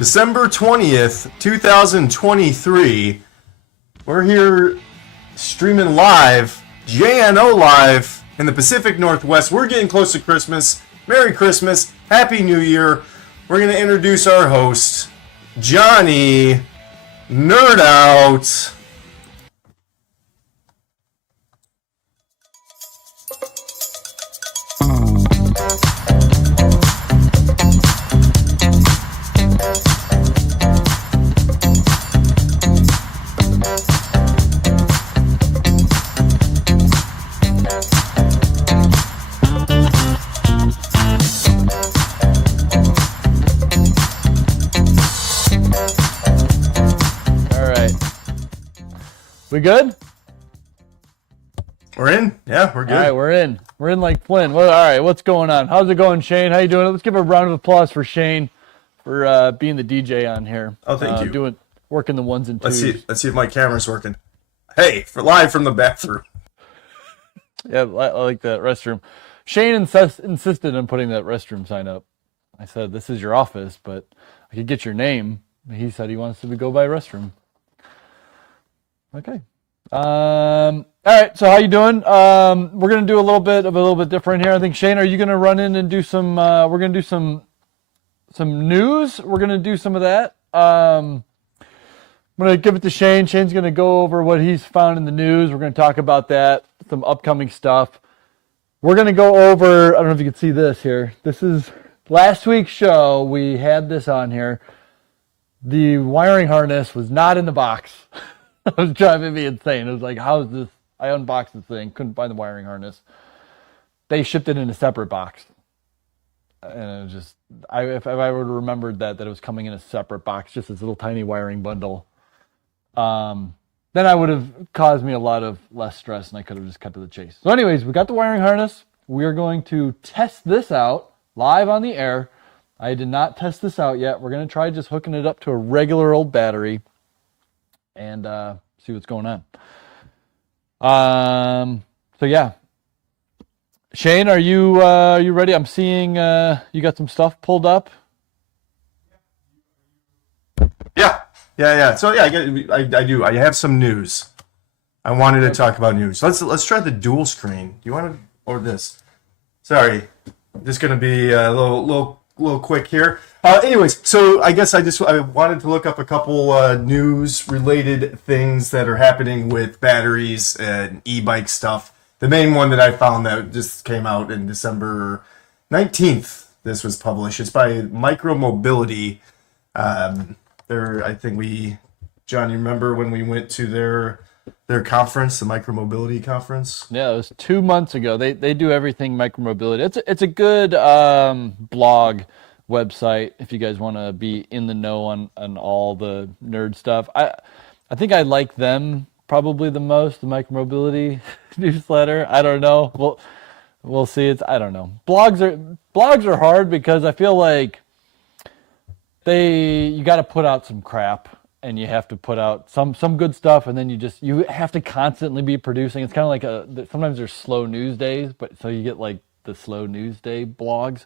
December 20th, 2023. We're here streaming live, JNO live in the Pacific Northwest. We're getting close to Christmas. Merry Christmas. Happy New Year. We're going to introduce our host, Johnny Nerd Out. We good? We're in? Yeah, we're good. All right, we're in. We're in like Flynn. Well, all right, what's going on? How's it going, Shane? How you doing? Let's give a round of applause for Shane for being the DJ on here. Oh, thank you. Working the ones and twos. Let's see if my camera's working. Hey, live from the bathroom. Yeah, I like that restroom. Shane insisted on putting that restroom sign up. I said, this is your office, but I could get your name. He said he wants to go by restroom. Okay. All right. So how you doing? We're gonna do a little bit different here. I think Shane, are you gonna run in and do some? We're gonna do some news. We're gonna do some of that. I'm gonna give it to Shane. Shane's gonna go over what he's found in the news. We're gonna talk about that, some upcoming stuff. We're gonna go over. I don't know if you can see this here. This is last week's show. We had this on here. The wiring harness was not in the box. It was driving me insane. It was like, how is this? I unboxed the thing, couldn't find the wiring harness. They shipped it in a separate box. And it was just, if I would have remembered that it was coming in a separate box, just this little tiny wiring bundle, then I would have caused me a lot of less stress and I could have just cut to the chase. So anyways, we got the wiring harness. We are going to test this out live on the air. I did not test this out yet. We're going to try just hooking it up to a regular old battery and see what's going on. So yeah, Shane, are you ready? I'm seeing you got some stuff pulled up. Yeah. So yeah, I do. I have some news. I wanted to talk about news. Let's try the dual screen. Do you want to or this? Sorry, this is gonna be a little quick here. Anyways, so I guess I wanted to look up a couple news-related things that are happening with batteries and e-bike stuff. The main one that I found that just came out in December 19th, this was published. It's by Micromobility. I think John, you remember when we went to their conference, the Micromobility conference? Yeah, it was 2 months ago. They do everything micromobility. It's a good blog website if you guys want to be in the know on all the nerd stuff. I think I like them probably the most, the Micromobility newsletter. I don't know. We'll see. I don't know. Blogs are hard because I feel like you got to put out some crap and you have to put out some good stuff, and then you have to constantly be producing. It's kind of like sometimes there's slow news days, but so you get like the slow news day blogs.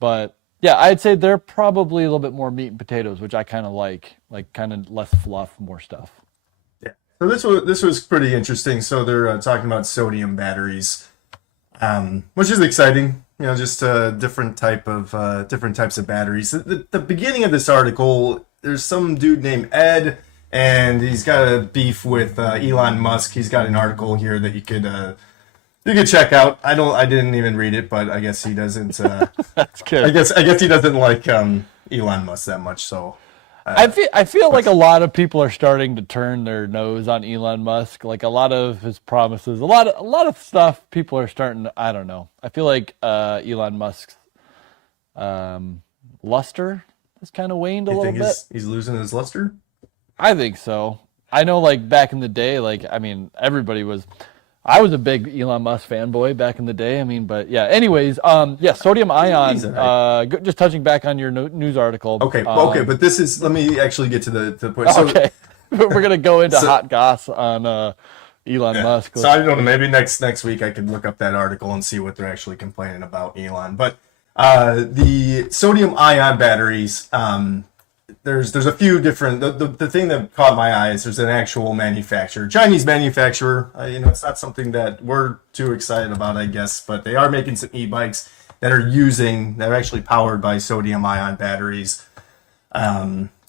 But yeah, I'd say they're probably a little bit more meat and potatoes, which I kind of like kind of less fluff, more stuff. Yeah. So this was pretty interesting. So they're talking about sodium batteries, which is exciting. You know, just different types of batteries. The beginning of this article, there's some dude named Ed, and he's got a beef with Elon Musk. He's got an article here that you could check out. I didn't even read it, but I guess he doesn't. That's good. I guess he doesn't like Elon Musk that much. So I feel like a lot of people are starting to turn their nose on Elon Musk. Like a lot of his promises, a lot of stuff. People are starting to, I don't know. I feel like Elon Musk's luster has kind of waned a little bit. He's losing his luster? I think so. I know, like back in the day, everybody was. I was a big Elon Musk fanboy back in the day. I mean, but yeah. Anyways, sodium ion. Just touching back on your news article. Okay, but this is. Let me actually get to the point. So, okay, we're gonna go into hot goss on Elon Musk. So I don't know. Maybe next week I can look up that article and see what they're actually complaining about Elon. But the sodium ion batteries, there's a few different. The thing that caught my eye is there's an actual manufacturer, Chinese manufacturer. It's not something that we're too excited about, I guess, but they are making some e-bikes that are actually powered by sodium-ion batteries.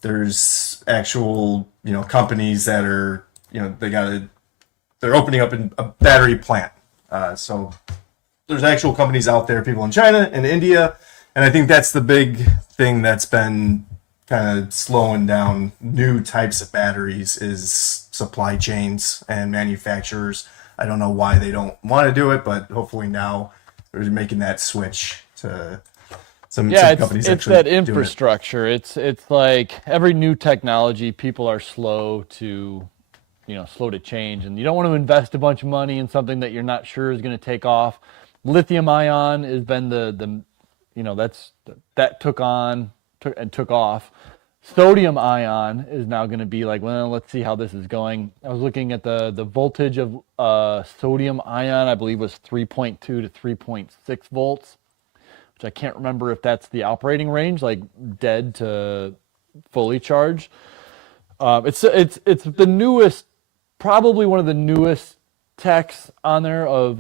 There's actual companies that are they're opening up a battery plant. So there's actual companies out there, people in China and India, and I think that's the big thing that's been kind of slowing down new types of batteries is supply chains and manufacturers. I don't know why they don't want to do it, but hopefully now they're making that switch to some companies. It's that infrastructure. It's like every new technology, people are slow to change, and you don't want to invest a bunch of money in something that you're not sure is going to take off. Lithium ion has been that took off. Sodium ion is now going to be like, well, let's see how this is going. I was looking at the voltage of sodium ion, I believe was 3.2 to 3.6 volts, which I can't remember if that's the operating range, like dead to fully charged. It's the newest, probably one of the newest techs on there of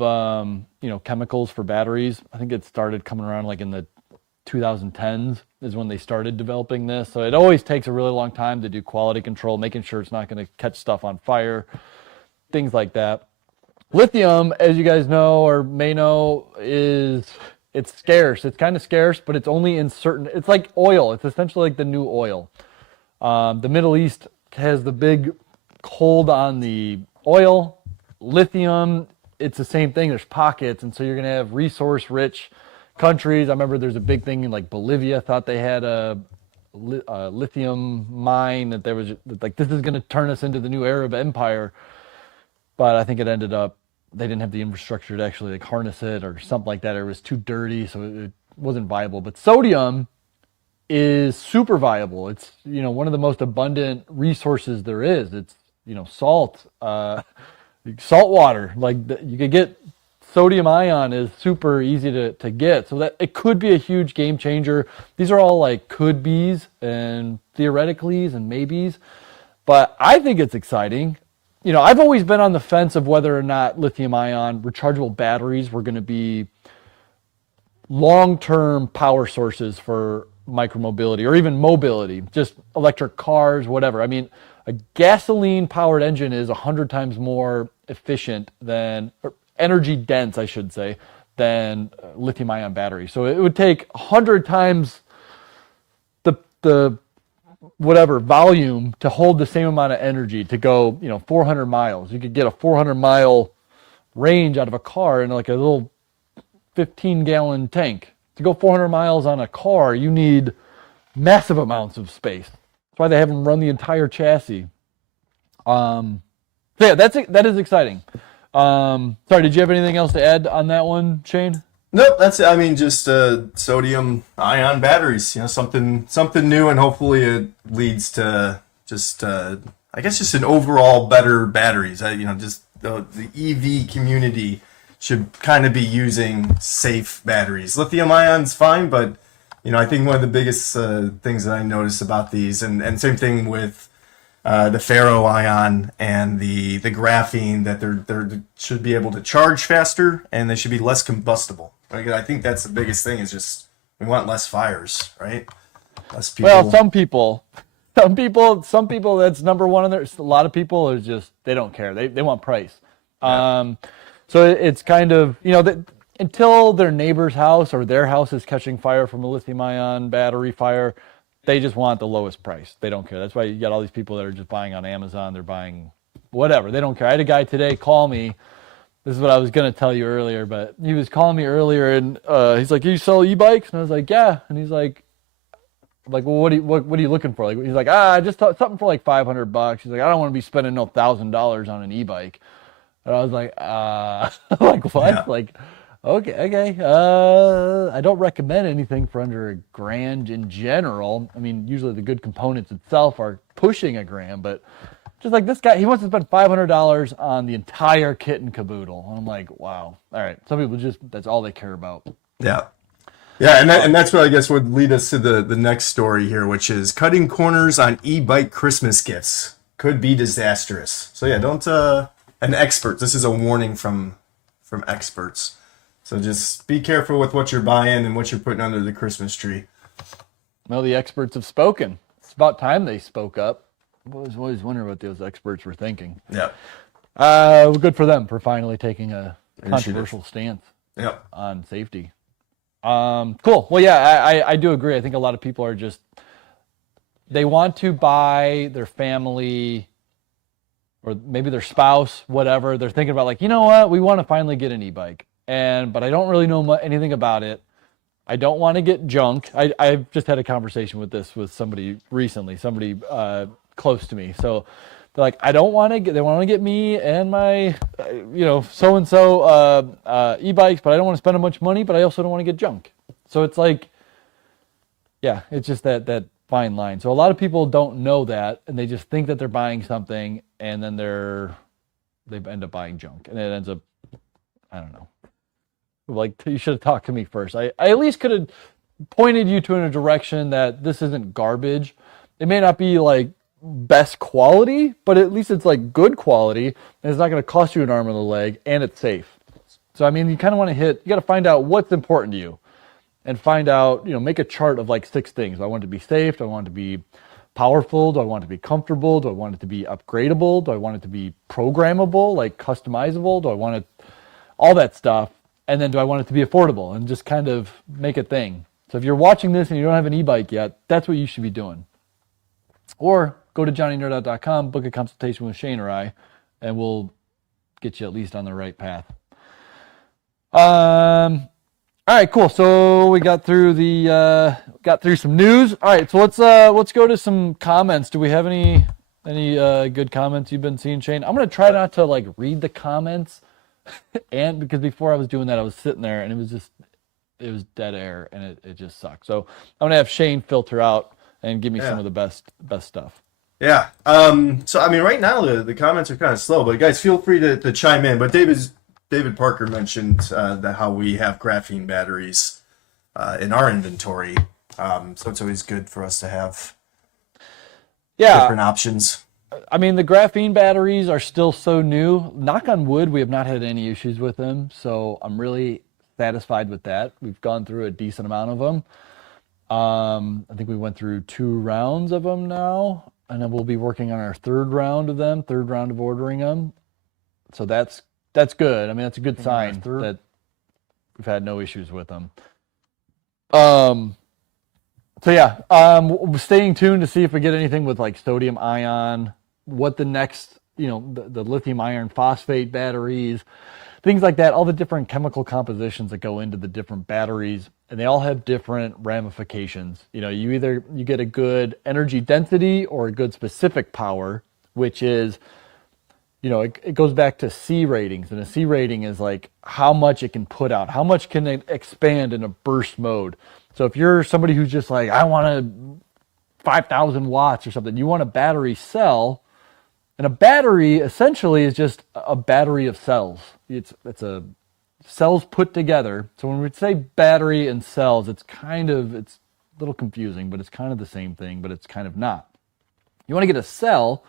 chemicals for batteries. I think it started coming around like in the 2010s is when they started developing this. So it always takes a really long time to do quality control, making sure it's not going to catch stuff on fire, things like that. Lithium, as you guys know or may know, it's scarce. It's kind of scarce, but it's only in certain, it's like oil. It's essentially like the new oil. The Middle East has the big hold on the oil. Lithium, it's the same thing. There's pockets, and so you're going to have resource-rich countries. I remember there's a big thing in like Bolivia thought they had a lithium mine, that there was like, this is going to turn us into the new Arab empire. But I think it ended up, they didn't have the infrastructure to actually like harness it or something like that. It was too dirty, so it wasn't viable. But sodium is super viable. It's, one of the most abundant resources there is. It's, salt water. Like you could get sodium ion is super easy to get, so that it could be a huge game changer. These are all like could be's and theoreticallys and maybes, but I think it's exciting. I've always been on the fence of whether or not lithium ion rechargeable batteries were going to be long-term power sources for micromobility or even mobility, just electric cars, whatever. I mean, a gasoline-powered engine is 100 times more efficient than, or energy dense, I should say, than lithium-ion batteries. So it would take 100 times the whatever volume to hold the same amount of energy to go 400 miles. You could get a 400-mile range out of a car in like a little 15-gallon tank. To go 400 miles on a car, you need massive amounts of space. That's why they have them run the entire chassis. So yeah, that is exciting. Sorry, did you have anything else to add on that one, Shane? Nope, that's it. I mean, just sodium ion batteries. Something new, and hopefully it leads to just I guess just an overall better batteries. Just the EV community should kind of be using safe batteries. Lithium ion's fine, but I think one of the biggest things that I noticed about these, and same thing with the ferro ion and the graphene, that they should be able to charge faster and they should be less combustible. I think that's the biggest thing, is just we want less fires, right? Less people. Well, some people, that's number one on there. A lot of people are just, they don't care. They want price. Yeah. So it's kind of, until their neighbor's house or their house is catching fire from a lithium-ion battery fire, they just want the lowest price. They don't care. That's why you got all these people that are just buying on Amazon. They're buying whatever. They don't care. I had a guy today call me. This is what I was going to tell you earlier, but he was calling me earlier, and he's like, "You sell e-bikes?" And I was like, "Yeah." And he's like, "Well, what are you looking for?" Like, he's like, just something for like $500. He's like, "I don't want to be spending no $1,000 on an e-bike." And I was like, like what? Yeah. Like, okay. I don't recommend anything for under $1,000 in general. I mean, usually the good components itself are pushing $1,000, but just like this guy, he wants to spend $500 on the entire kit and caboodle. And I'm like, wow. All right. Some people just, that's all they care about. Yeah. Yeah, and that's what I guess would lead us to the next story here, which is cutting corners on e-bike Christmas gifts could be disastrous. So yeah, don't and experts. This is a warning from experts. So just be careful with what you're buying and what you're putting under the Christmas tree. Well, the experts have spoken. It's about time they spoke up. I was always wondering what those experts were thinking. Yeah. Good for them for finally taking a controversial stance Yep. on safety. Cool. Well, yeah, I do agree. I think a lot of people are just, they want to buy their family or maybe their spouse, whatever. They're thinking about like, you know what? We want to finally get an e-bike, but I don't really know anything about it. I don't want to get junk. I've just had a conversation with somebody recently, somebody close to me. So they're like, they want to get me and my, so-and-so e-bikes, but I don't want to spend a bunch of money, but I also don't want to get junk. So it's like, yeah, it's just that fine line. So a lot of people don't know that, and they just think that they're buying something, and then they end up buying junk, and it ends up, I don't know. Like, you should have talked to me first. I at least could have pointed you to in a direction that this isn't garbage. It may not be like best quality, but at least it's like good quality, and it's not going to cost you an arm and a leg, and it's safe. So I mean, you kind of want to you got to find out what's important to you, and find out, make a chart of like 6 things. Do I want it to be safe? Do I want it to be powerful? Do I want it to be comfortable? Do I want it to be upgradable? Do I want it to be programmable, like customizable? Do I want it, all that stuff? And then do I want it to be affordable? And just kind of make a thing. So if you're watching this and you don't have an e-bike yet, that's what you should be doing. Or go to johnnynerd.com, book a consultation with Shane or I, and we'll get you at least on the right path. All right, cool. So we got through some news. All right, so let's go to some comments. Do we have any good comments you've been seeing, Shane? I'm gonna try not to like read the comments. And because before I was doing that, I was sitting there and it was dead air, and it just sucked. So I'm going to have Shane filter out and give me some of the best stuff. Yeah. So I mean, right now the comments are kind of slow, but guys, feel free to chime in. But David Parker mentioned that how we have graphene batteries in our inventory. So it's always good for us to have different options. I mean, the graphene batteries are still so new. Knock on wood, we have not had any issues with them, so I'm really satisfied with that. We've gone through a decent amount of them. I think we went through 2 rounds of them now, and then we'll be working on our third round of ordering them. So that's good. I mean, that's a good sign that we've had no issues with them. So yeah, staying tuned to see if we get anything with like sodium ion, what the next, the lithium iron phosphate batteries, things like that, all the different chemical compositions that go into the different batteries, and they all have different ramifications. You get a good energy density or a good specific power, which is, it goes back to C ratings, and a C rating is like how much it can put out, how much can it expand in a burst mode. So if you're somebody who's just like, I want 5,000 watts or something, you want a battery cell, and a battery essentially is just a battery of cells. It's a cells put together. So when we say battery and cells, it's a little confusing, but it's kind of the same thing, but it's kind of not. You want to get a cell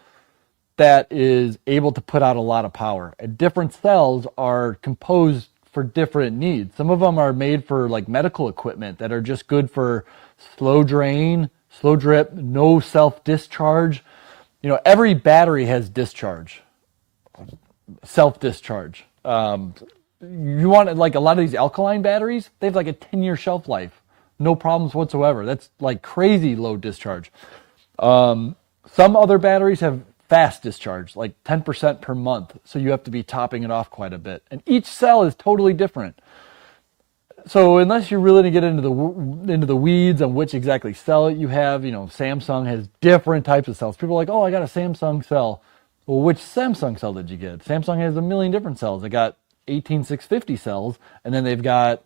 that is able to put out a lot of power. And different cells are composed for different needs. Some of them are made for like medical equipment that are just good for slow drain, slow drip, no self-discharge. Every battery has discharge, self-discharge. You want like a lot of these alkaline batteries, they have like a 10-year shelf life, no problems whatsoever. That's like crazy low discharge. Some other batteries have fast discharge, like 10% per month. So you have to be topping it off quite a bit. And each cell is totally different. So unless you're really going to get into the weeds on which exactly cell you have, Samsung has different types of cells. People are like, oh, I got a Samsung cell. Well, which Samsung cell did you get? Samsung has a million different cells. They got 18650 cells, and then they've got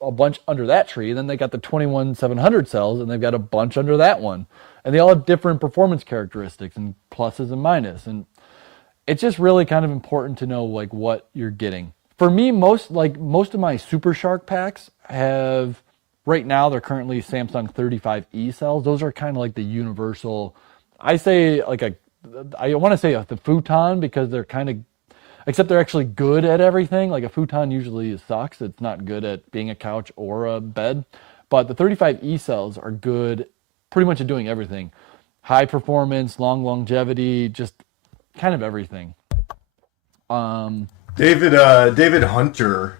a bunch under that tree. Then they got the 21700 cells, and they've got a bunch under that one. And they all have different performance characteristics and pluses and minuses. And it's just really kind of important to know like what you're getting. For me, most of my Super Shark packs have Right now, they're currently Samsung 35E cells. Those are kind of like the universal. I say I want to say the futon because they're kind of, except they're actually good at everything. Like a futon usually sucks. It's not good at being a couch or a bed. But the 35E cells are good pretty much at doing everything. High performance, long longevity, just kind of everything. David Hunter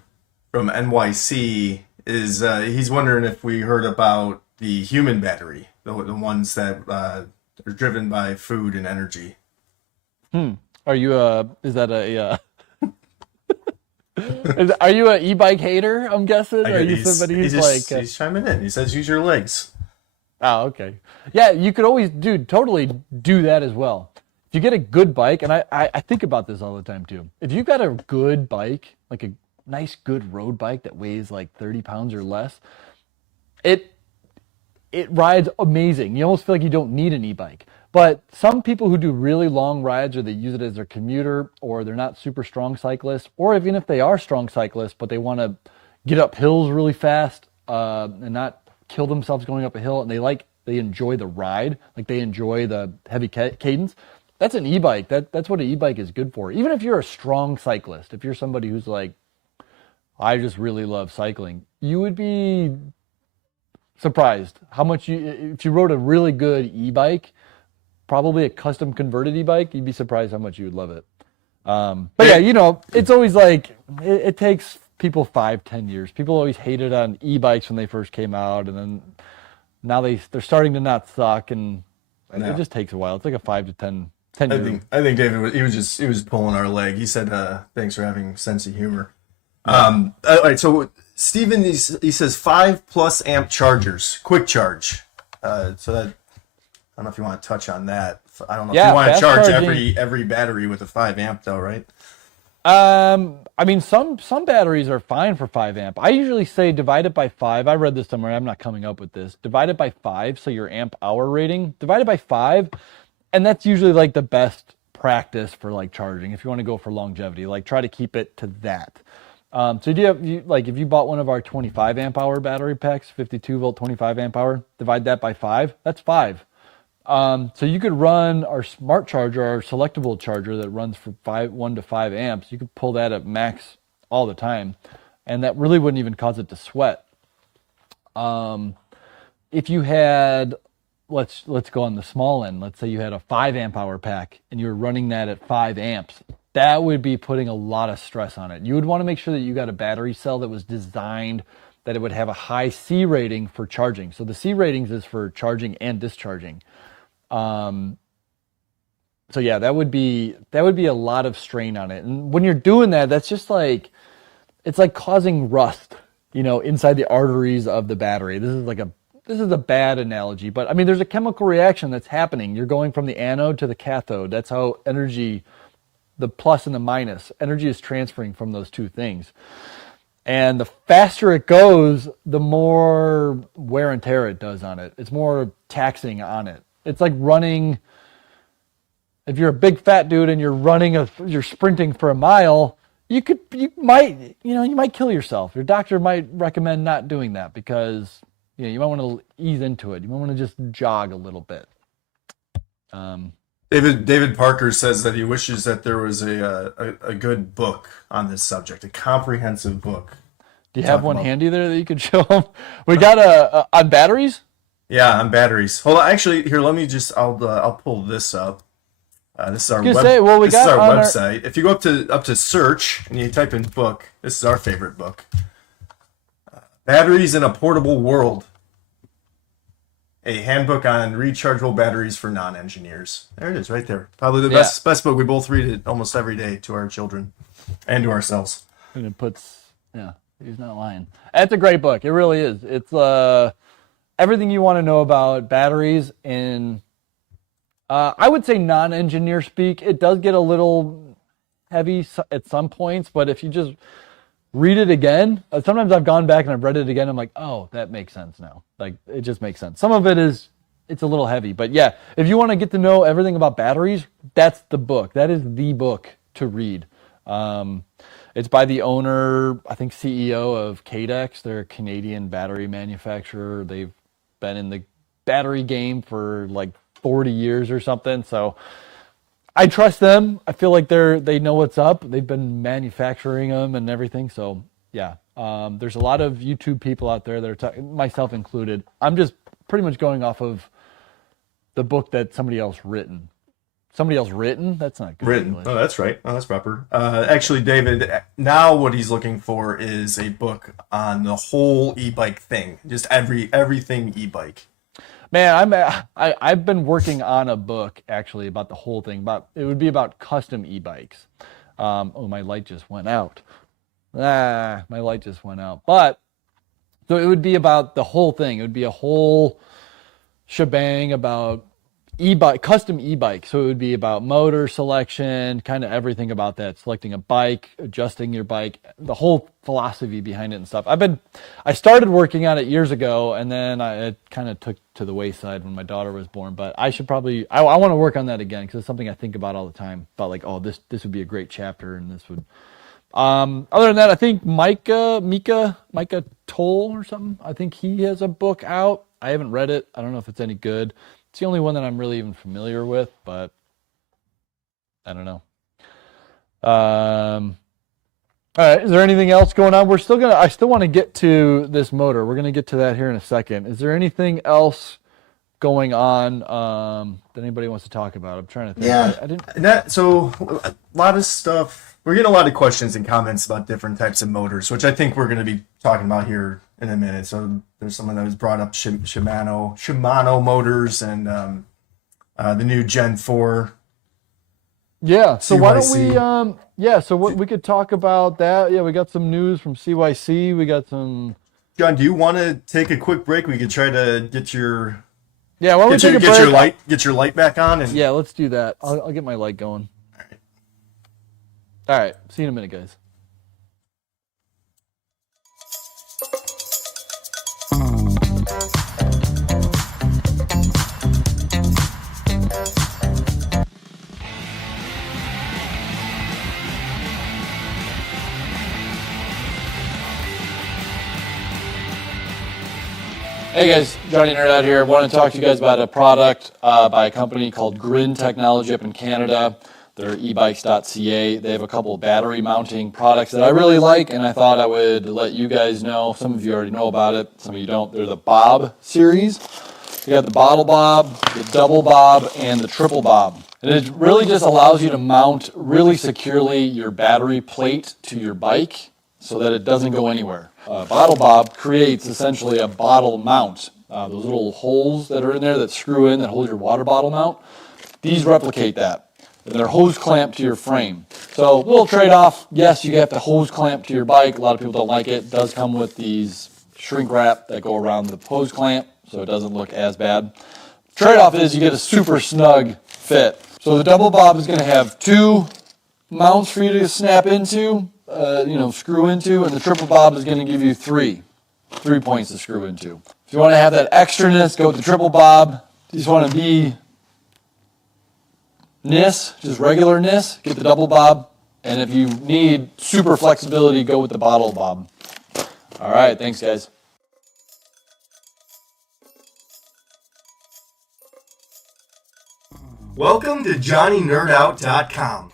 from NYC is he's wondering if we heard about the human battery, the ones that are driven by food and energy. Are you is that a are you an Ebike hater? I'm guessing. Are you somebody who's he's chiming in. He says use your legs. Oh, okay. Yeah, you could always totally do that as well. If you get a good bike, and I think about this all the time too. If you've got a good bike, like a nice good road bike that weighs like 30 pounds or less, it rides amazing. You almost feel like you don't need an e-bike. But some people who do really long rides, or they use it as their commuter, or they're not super strong cyclists, or even if they are strong cyclists but they want to get up hills really fast and not kill themselves going up a hill, and they enjoy the ride, like they enjoy the heavy cadence, that's an e-bike. That's what an e-bike is good for. Even if you're a strong cyclist, if you're somebody who's like, I just really love cycling, you would be surprised how much if you rode a really good e-bike, probably a custom converted e-bike, you'd be surprised how much you would love it. But yeah, it's always like, it takes people 5-10 years. People always hated on e-bikes when they first came out, and then now they're starting to not suck, and it just takes a while. It's like a 5 to 10 years. I think David he was pulling our leg. He said thanks for having a sense of humor. All right, so Steven, he says 5+ amp chargers, quick charge. So that, I don't know if you want to touch on that. I don't know if you want to charge every battery with a 5 amp though, right? I mean, some batteries are fine for 5 amp. I usually say divide it by 5. I read this somewhere. I'm not coming up with this. Divide it by 5, so your amp hour rating. Divide it by 5, and that's usually like the best practice for like charging. If you want to go for longevity, like try to keep it to that. So if you bought one of our 25 amp hour battery packs, 52 volt 25 amp hour, divide that by 5. That's 5. So you could run our smart charger, our selectable charger that runs for 1 to 5 amps. You could pull that at max all the time, and that really wouldn't even cause it to sweat. If you had, let's go on the small end. Let's say you had a 5 amp hour pack and you were running that at 5 amps. That would be putting a lot of stress on it. You would want to make sure that you got a battery cell that was designed that it would have a high C rating for charging. So the C ratings is for charging and discharging. So yeah, that would be a lot of strain on it. And when you're doing that, that's just like, it's like causing rust, inside the arteries of the battery. This is a bad analogy, but I mean, there's a chemical reaction that's happening. You're going from the anode to the cathode. That's how energy, the plus and the minus, energy is transferring from those two things. And the faster it goes, the more wear and tear it does on it. It's more taxing on it. It's like running, if you're a big fat dude and you're sprinting for a mile, you might kill yourself. Your doctor might recommend not doing that because, you might want to ease into it. You might want to just jog a little bit. David Parker says that he wishes that there was a good book on this subject, a comprehensive book. Do you have one handy there that you could show him? We got on batteries. Yeah, on batteries. Hold on, actually, here. Let me just. I'll pull this up. This is our website. If you go up to search and you type in book, this is our favorite book. Batteries in a Portable World. A handbook on rechargeable batteries for non-engineers. There it is, right there. Probably the best book. We both read it almost every day to our children and to ourselves. And it puts, he's not lying. It's a great book. It really is. It's everything you want to know about batteries in, I would say non-engineer speak. It does get a little heavy at some points, but if you just read it again, sometimes I've gone back and I've read it again. I'm like, oh, that makes sense now. Like, it just makes sense. Some of it's a little heavy, but yeah, if you want to get to know everything about batteries, that's the book. That is the book to read. It's by the owner, I think CEO of Cadex. They're a Canadian battery manufacturer. They've been in the battery game for like 40 years or something. So I trust them. I feel like they know what's up. They've been manufacturing them and everything. So yeah, there's a lot of YouTube people out there that are myself included. I'm just pretty much going off of the book that somebody else written. Somebody else written? That's not good Written. English. Oh, that's right. Oh, that's proper. Actually, David, now what he's looking for is a book on the whole e-bike thing. Just everything e-bike. Man, I've been working on a book actually about the whole thing. It would be about custom e-bikes. Oh, my light just went out. My light just went out. But so it would be about the whole thing. It would be a whole shebang about custom e-bike. So it would be about motor selection, kind of everything about that, selecting a bike, adjusting your bike, the whole philosophy behind it and stuff. I started working on it years ago, and then it kind of took to the wayside when my daughter was born, but I should probably, I want to work on that again, because it's something I think about all the time, about like, oh, this would be a great chapter, and this would, other than that, I think Micah Toll or something, I think he has a book out. I haven't read it. I don't know if it's any good. It's the only one that I'm really even familiar with, but I don't know. All right, is there anything else going on? I still want to get to this motor. We're going to get to that here in a second. Is there anything else going on that anybody wants to talk about? I'm trying to think. Yeah. So a lot of stuff. We're getting a lot of questions and comments about different types of motors, which I think we're going to be talking about here in a minute. So there's someone that was brought up Shimano motors and the new Gen 4. Yeah. So CYC. why don't we? So we could talk about that. Yeah, we got some news from CYC. We got some. John, do you want to take a quick break? We could try to get your why don't we take a break? Get your light back on. And yeah, let's do that. I'll get my light going. All right. See you in a minute, guys. Hey guys, Johnny Nerd out here. I want to talk to you guys about a product by a company called Grin Technology up in Canada. They're ebikes.ca. They have a couple of battery mounting products that I really like, and I thought I would let you guys know. Some of you already know about it, some of you don't. They're the Bob series. You got the bottle bob, the double bob, and the triple bob. And it really just allows you to mount really securely your battery plate to your bike so that it doesn't go anywhere. Bottle bob creates essentially a bottle mount. Those little holes that are in there that screw in that hold your water bottle mount, these replicate that. And they're hose clamped to your frame. So a little trade-off, yes, you have to hose clamp to your bike. A lot of people don't like it. It does come with these shrink wrap that go around the hose clamp, so it doesn't look as bad. Trade-off is you get a super snug fit. So the double bob is going to have 2 mounts for you to snap into, screw into, and the triple bob is going to give you 3 points to screw into. If you want to have that extraness, go with the triple bob. If you just want to be just regular NIS, get the double bob. And if you need super flexibility, go with the bottle bob. All right, thanks guys. Welcome to JohnnyNerdOut.com.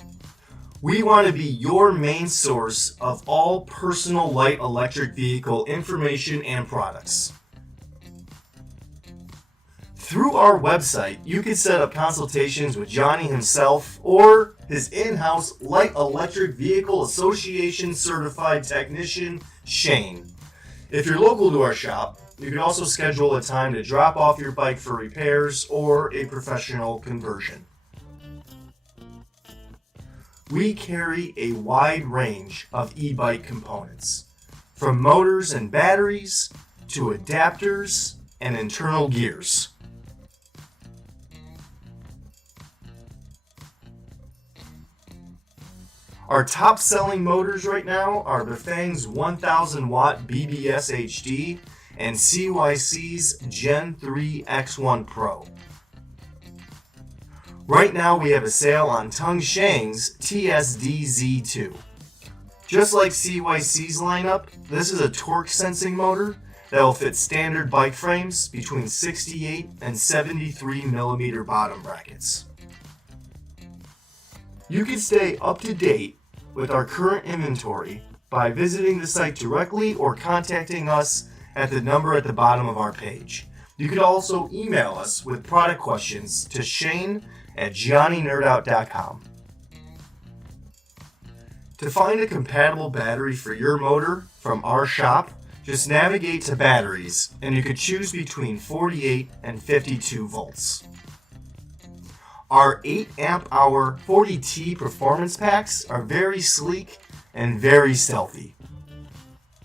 We want to be your main source of all personal light electric vehicle information and products. Through our website, you can set up consultations with Johnny himself or his in-house Light Electric Vehicle Association certified technician, Shane. If you're local to our shop, you can also schedule a time to drop off your bike for repairs or a professional conversion. We carry a wide range of e-bike components, from motors and batteries to adapters and internal gears. Our top-selling motors right now are Bafang's 1000-watt BBS HD and CYC's Gen 3 X1 Pro. Right now we have a sale on Tongsheng's TSD Z2. Just like CYC's lineup, this is a torque sensing motor that will fit standard bike frames between 68 and 73 millimeter bottom brackets. You can stay up to date with our current inventory by visiting the site directly or contacting us at the number at the bottom of our page. You could also email us with product questions to shane@johnnynerdout.com. To find a compatible battery for your motor from our shop, just navigate to batteries and you could choose between 48 and 52 volts. Our 8 amp hour 40T performance packs are very sleek and very stealthy.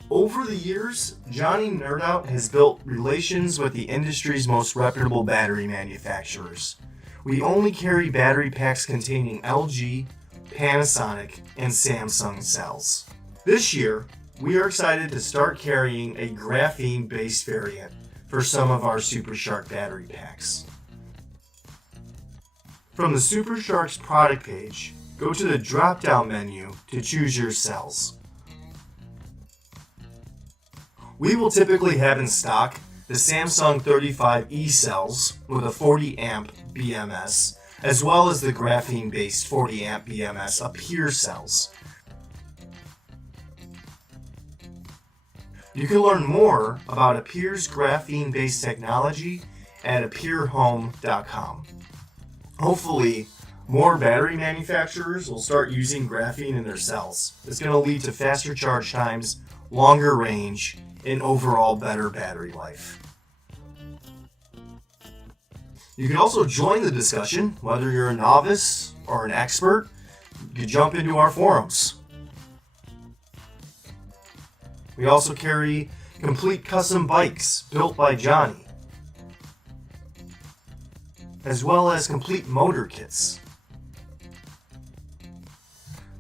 Over the years, Johnny Nerdout has built relations with the industry's most reputable battery manufacturers. We only carry battery packs containing LG, Panasonic, and Samsung cells. This year, we are excited to start carrying a graphene-based variant for some of our SuperShark battery packs. From the SuperShark's product page, go to the drop-down menu to choose your cells. We will typically have in stock the Samsung 35E cells with a 40 amp BMS, as well as the graphene-based 40 amp BMS Appear cells. You can learn more about Appear's graphene-based technology at appearhome.com. Hopefully, more battery manufacturers will start using graphene in their cells. It's going to lead to faster charge times, longer range, and overall better battery life. You can also join the discussion, whether you're a novice or an expert. You can jump into our forums. We also carry complete custom bikes built by Johnny, as well as complete motor kits.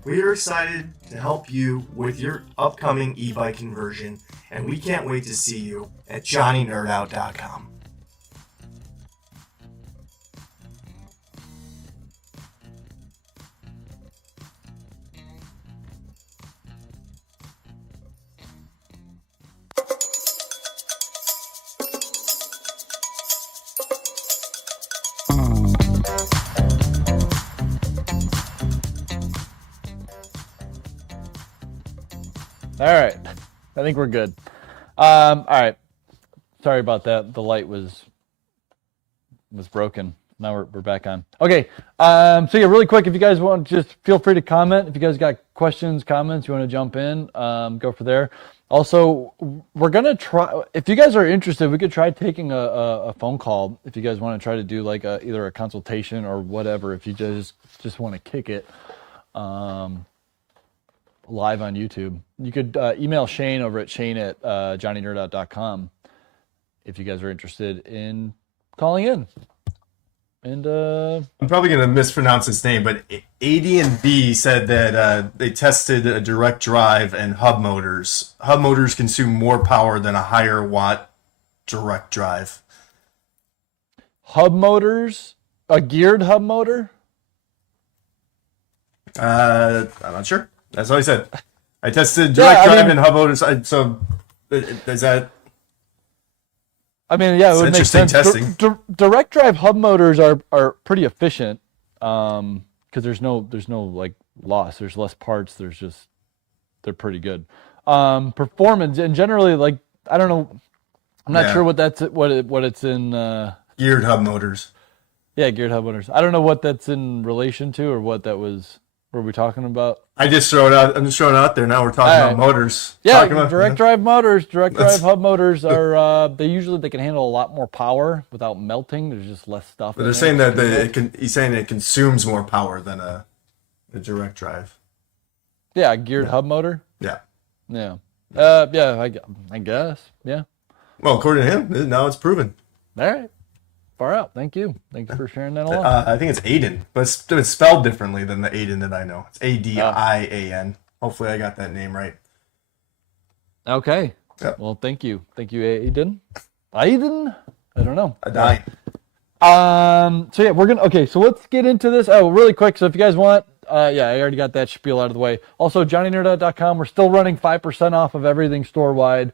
We are excited to help you with your upcoming e-bike conversion, and we can't wait to see you at johnnynerdout.com. All right, I think we're good. All right, sorry about that. The light was broken. Now we're back on. Okay, so yeah, really quick, if you guys want, just feel free to comment. If you guys got questions, comments, you want to jump in, go for there. Also, we're gonna try. If you guys are interested, we could try taking a phone call. If you guys want to try to do like either a consultation or whatever. If you just want to kick it. Live on YouTube. You could email Shane over at shane@johnnynerdout.com if you guys are interested in calling in. And I'm probably going to mispronounce his name, but AD&B said that they tested a direct drive and hub motors. Hub motors consume more power than a higher watt direct drive. Hub motors? A geared hub motor? I'm not sure. That's all he said. I tested direct drive and hub motors. So is that? I mean, yeah, it would make sense. Testing. Direct drive hub motors are pretty efficient because there's no like loss. There's less parts. They're pretty good. Performance and generally, like, I don't know. I'm not sure what it's in. Geared hub motors. Yeah, geared hub motors. I don't know what that's in relation to or what that was. What were we talking about? I'm just throwing it out there. Now we're talking about motors. Yeah, direct drive motors, direct drive hub motors are they can handle a lot more power without melting. There's just less stuff. But they're saying that he's saying it consumes more power than a direct drive. Yeah, a geared hub motor. Yeah. Yeah. Yeah. I guess. Yeah. Well, according to him, now it's proven. All right. Far out. Thank you. Thank you for sharing that along. I think it's Aiden, but it's spelled differently than the Aiden that I know. It's Adian. Hopefully I got that name right. Okay. Yep. Well, thank you. Thank you, Aiden. Aiden? I don't know. Adine. So yeah, so let's get into this. Oh, really quick. So if you guys want, Yeah, I already got that spiel out of the way. Also, JohnnyNerdOut.com, we're still running 5% off of everything store-wide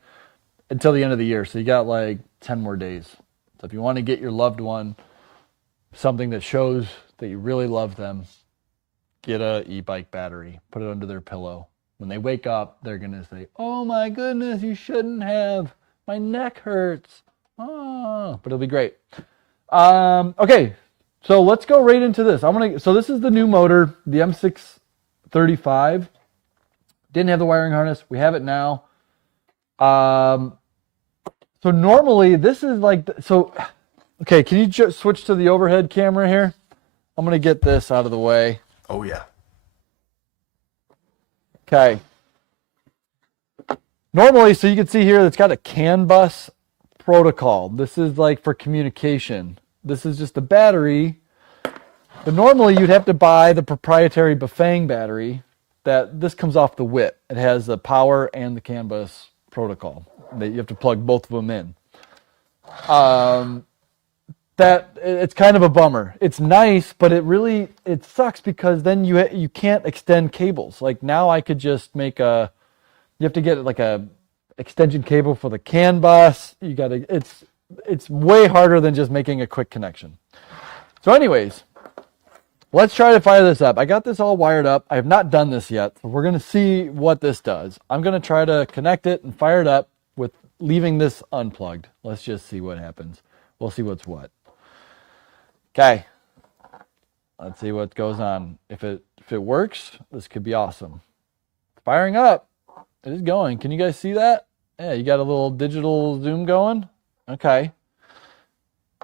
until the end of the year. So you got like 10 more days. So if you want to get your loved one something that shows that you really love them, get a e-bike battery, put it under their pillow. When they wake up, they're going to say, oh my goodness, you shouldn't have. My neck hurts. Oh, but it'll be great. Okay, so let's go right into this. So this is the new motor, the M635. Didn't have the wiring harness. We have it now. So normally this is like, okay, can you just switch to the overhead camera here? I'm going to get this out of the way. Oh, yeah. Okay. Normally, so you can see here, it's got a CAN bus protocol. This is like for communication. This is just a battery. But normally you'd have to buy the proprietary Bafang battery. This comes off the WIT. It has the power and the CAN bus protocol. That you have to plug both of them in. It's kind of a bummer. It's nice, but it sucks because then you can't extend cables. Like now I could just you have to get like a extension cable for the CAN bus. It's way harder than just making a quick connection. So anyways, let's try to fire this up. I got this all wired up. I have not done this yet. So we're going to see what this does. I'm going to try to connect it and fire it up with leaving this unplugged. Let's just see what happens. We'll see what's what. Okay. Let's see what goes on. If it works, this could be awesome. Firing up. It is going. Can you guys see that? Yeah, you got a little digital zoom going. Okay.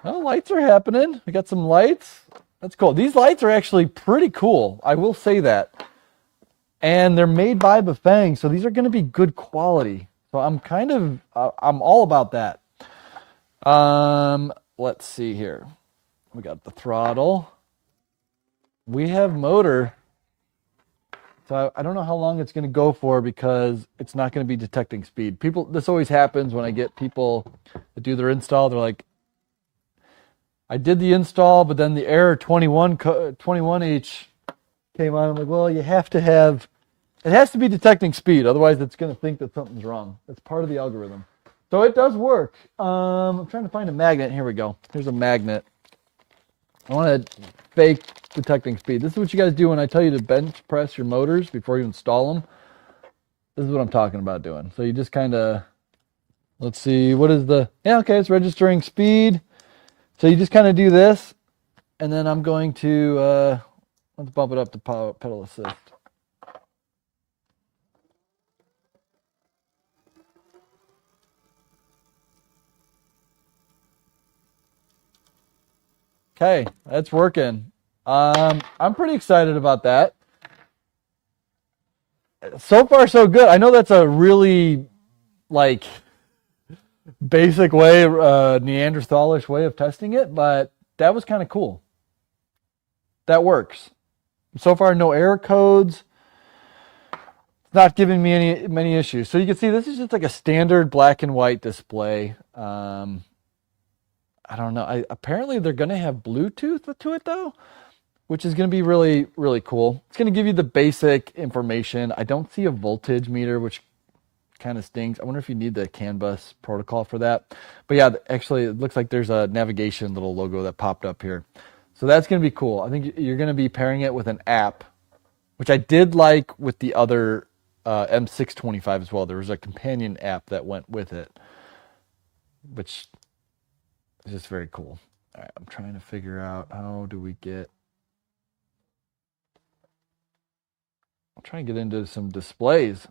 Well, lights are happening. We got some lights. That's cool. These lights are actually pretty cool. I will say that. And they're made by Bafang, so these are going to be good quality. So I'm all about that. Let's see here. We got the throttle. We have motor. So I don't know how long it's going to go for because it's not going to be detecting speed. This always happens when I get people that do their install. They're like, I did the install, but then the error 21H came on. I'm like, well, it has to be detecting speed. Otherwise, it's going to think that something's wrong. That's part of the algorithm. So it does work. I'm trying to find a magnet. Here we go. Here's a magnet. I want to fake detecting speed. This is what you guys do when I tell you to bench press your motors before you install them. This is what I'm talking about doing. So you just kind of, let's see, it's registering speed. So you just kind of do this, and then I'm going to, let's bump it up to pedal assist. Okay, that's working. I'm pretty excited about that. So far, so good. I know that's a really, basic way, Neanderthalish way of testing it, but that was kind of cool. That works. So far, no error codes. It's not giving me many issues. So you can see this is just like a standard black and white display. I don't know. Apparently they're going to have Bluetooth to it though, which is going to be really, really cool. It's going to give you the basic information. I don't see a voltage meter, which kind of stinks. I wonder if you need the CAN bus protocol for that. But yeah, actually it looks like there's a navigation little logo that popped up here. So that's going to be cool. I think you're going to be pairing it with an app, which I did like with the other M625 as well. There was a companion app that went with it, which is just very cool. All right, I'm trying to figure out how do we get... I'm trying to get into some displays.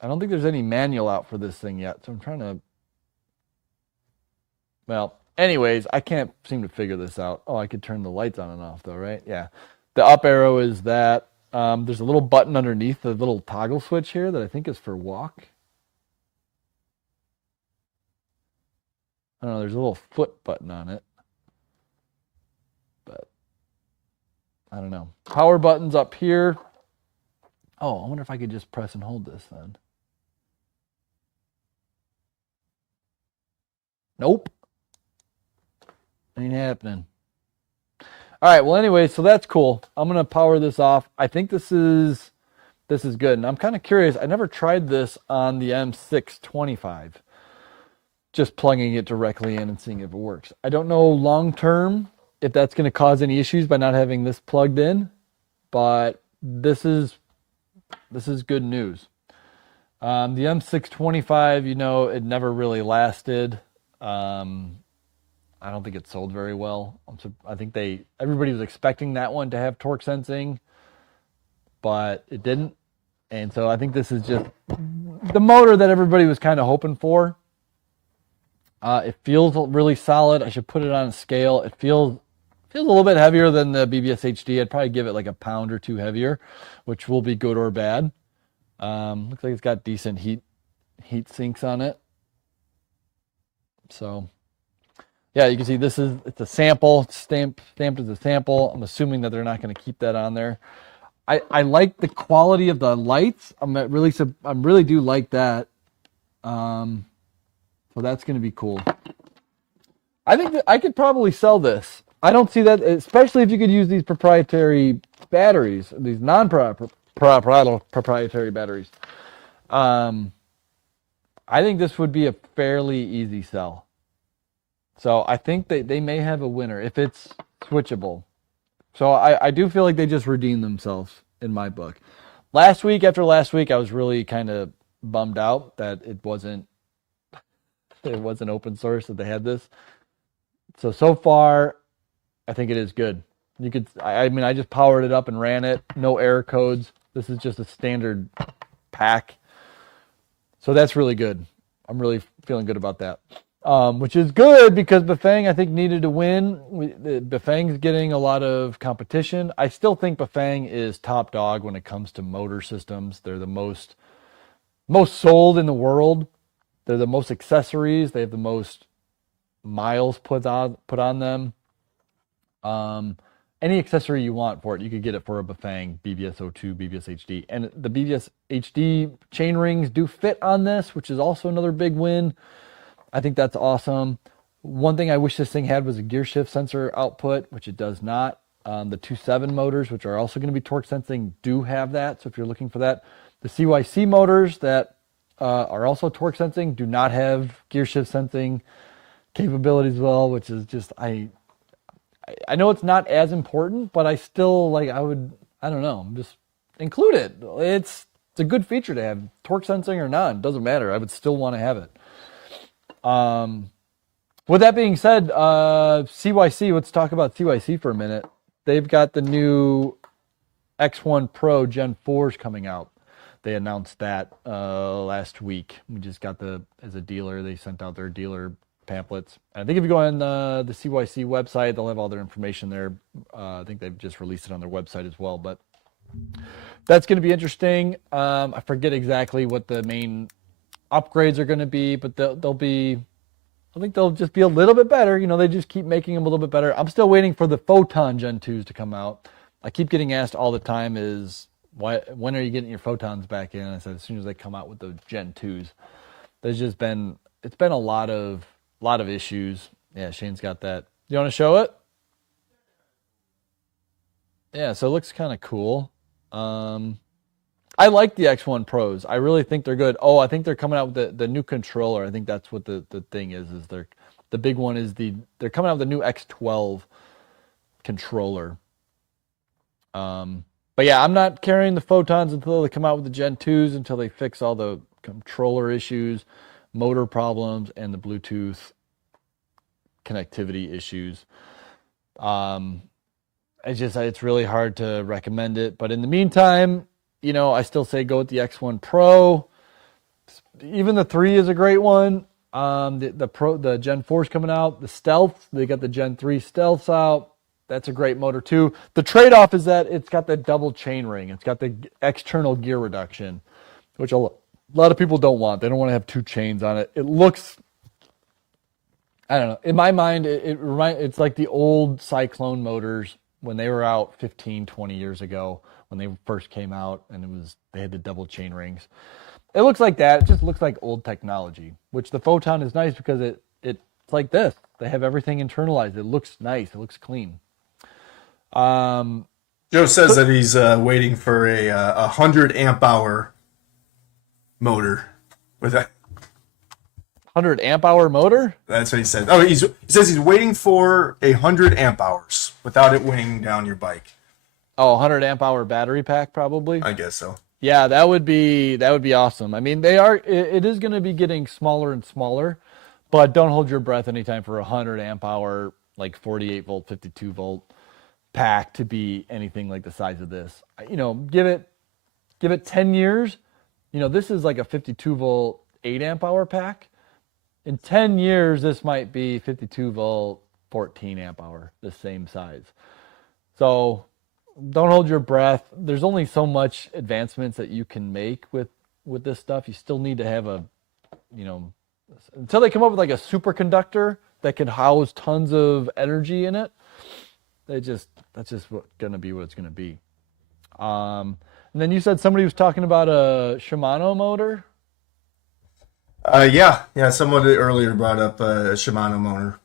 I don't think there's any manual out for this thing yet, so I'm trying to... Well, anyways, I can't seem to figure this out. Oh, I could turn the lights on and off though, right? Yeah. The up arrow is that. There's a little button underneath the little toggle switch here that I think is for walk. I don't know, there's a little foot button on it. But I don't know. Power button's up here. Oh, I wonder if I could just press and hold this then. Nope. Ain't happening. All right. Well, anyway, so that's cool. I'm gonna power this off. I think this is good, and I'm kind of curious. I never tried this on the M625. Just plugging it directly in and seeing if it works. I don't know long term if that's going to cause any issues by not having this plugged in, but this is good news. The M625, you know, it never really lasted. I don't think it sold very well. I think everybody was expecting that one to have torque sensing, but it didn't. And so I think this is just the motor that everybody was kind of hoping for. It feels really solid. I should put it on a scale. It feels a little bit heavier than the BBS HD. I'd probably give it like a pound or two heavier, which will be good or bad. Looks like it's got decent heat sinks on it. So, yeah, you can see it's a sample, stamped as a sample. I'm assuming that they're not going to keep that on there. I like the quality of the lights. I really do like that. So that's going to be cool. I think that I could probably sell this. I don't see that, especially if you could use these proprietary batteries, these non-proprietary batteries. I think this would be a fairly easy sell. So I think they may have a winner if it's switchable. So I do feel like they just redeemed themselves in my book. After last week, I was really kind of bummed out that it wasn't open source, that they had this. So far, I think it is good. I just powered it up and ran it. No error codes. This is just a standard pack. So that's really good. I'm really feeling good about that. Which is good because Bafang, I think, needed to win. Bafang's getting a lot of competition. I still think Bafang is top dog when it comes to motor systems. They're the most sold in the world. They're the most accessories. They have the most miles put on them. Any accessory you want for it, you could get it for a Bafang BBS02, BBS HD. And the BBS HD chain rings do fit on this, which is also another big win. I think that's awesome. One thing I wish this thing had was a gear shift sensor output, which it does not. The 2.7 motors, which are also going to be torque sensing, do have that. So if you're looking for that, the CYC motors that are also torque sensing do not have gear shift sensing capabilities as well, which is just, I know it's not as important, but I still I don't know, just include it. It's a good feature to have, torque sensing or not, it doesn't matter. I would still want to have it. With that being said, CYC, let's talk about CYC for a minute. They've got the new X1 Pro Gen 4s coming out. They announced that last week. We just got as a dealer, they sent out their dealer pamphlets. I think if you go on the CYC website, they'll have all their information there. I think they've just released it on their website as well. But that's going to be interesting. I forget exactly what the main upgrades are going to be, but they'll be, I think they'll just be a little bit better. You know, they just keep making them a little bit better. I'm still waiting for the Photon Gen 2s to come out. I keep getting asked all the time when are you getting your Photons back in? And I said, as soon as they come out with the Gen 2s. It's been a lot of issues. Yeah, Shane's got that. You want to show it? Yeah, so it looks kind of cool. I like the X1 Pros. I really think they're good. Oh, I think they're coming out with the new controller. I think that's what the thing is the big one is they're coming out with the new X12 controller. But yeah, I'm not carrying the Photons until they come out with the Gen 2s, until they fix all the controller issues, motor problems, and the Bluetooth connectivity issues. It's really hard to recommend it. But in the meantime, you know, I still say go with the X1 Pro. Even the 3 is a great one. The Gen 4 is coming out. The Stealth, they got the Gen 3 Stealths out. That's a great motor too. The trade-off is that it's got the double chain ring. It's got the external gear reduction, which a lot of people don't want. They don't want to have 2 chains on it. It looks, I don't know. In my mind, it's like the old Cyclone motors when they were out 15, 20 years ago when they first came out, and they had the double chain rings. It looks like that. It just looks like old technology, which the Photon is nice because it's like this. They have everything internalized. It looks nice. It looks clean. Joe says that he's waiting for a 100 amp hour motor with a 100 amp hour motor? That's what he said. Oh, he says he's waiting for 100 amp hours without it weighing down your bike. Oh, 100 amp hour battery pack probably. I guess so. Yeah, that would be awesome. I mean, it is going to be getting smaller and smaller, but don't hold your breath anytime for 100 amp hour, like 48 volt, 52 volt pack to be anything like the size of this. You know, give it 10 years. You know, this is like a 52 volt, 8 amp hour pack. In 10 years, this might be 52 volt, 14 amp hour, the same size. So don't hold your breath. There's only so much advancements that you can make with this stuff. You still need to have until they come up with like a superconductor that can house tons of energy in it. That's just gonna be what it's gonna be. And then you said somebody was talking about a Shimano motor. Yeah. Someone earlier brought up a Shimano motor.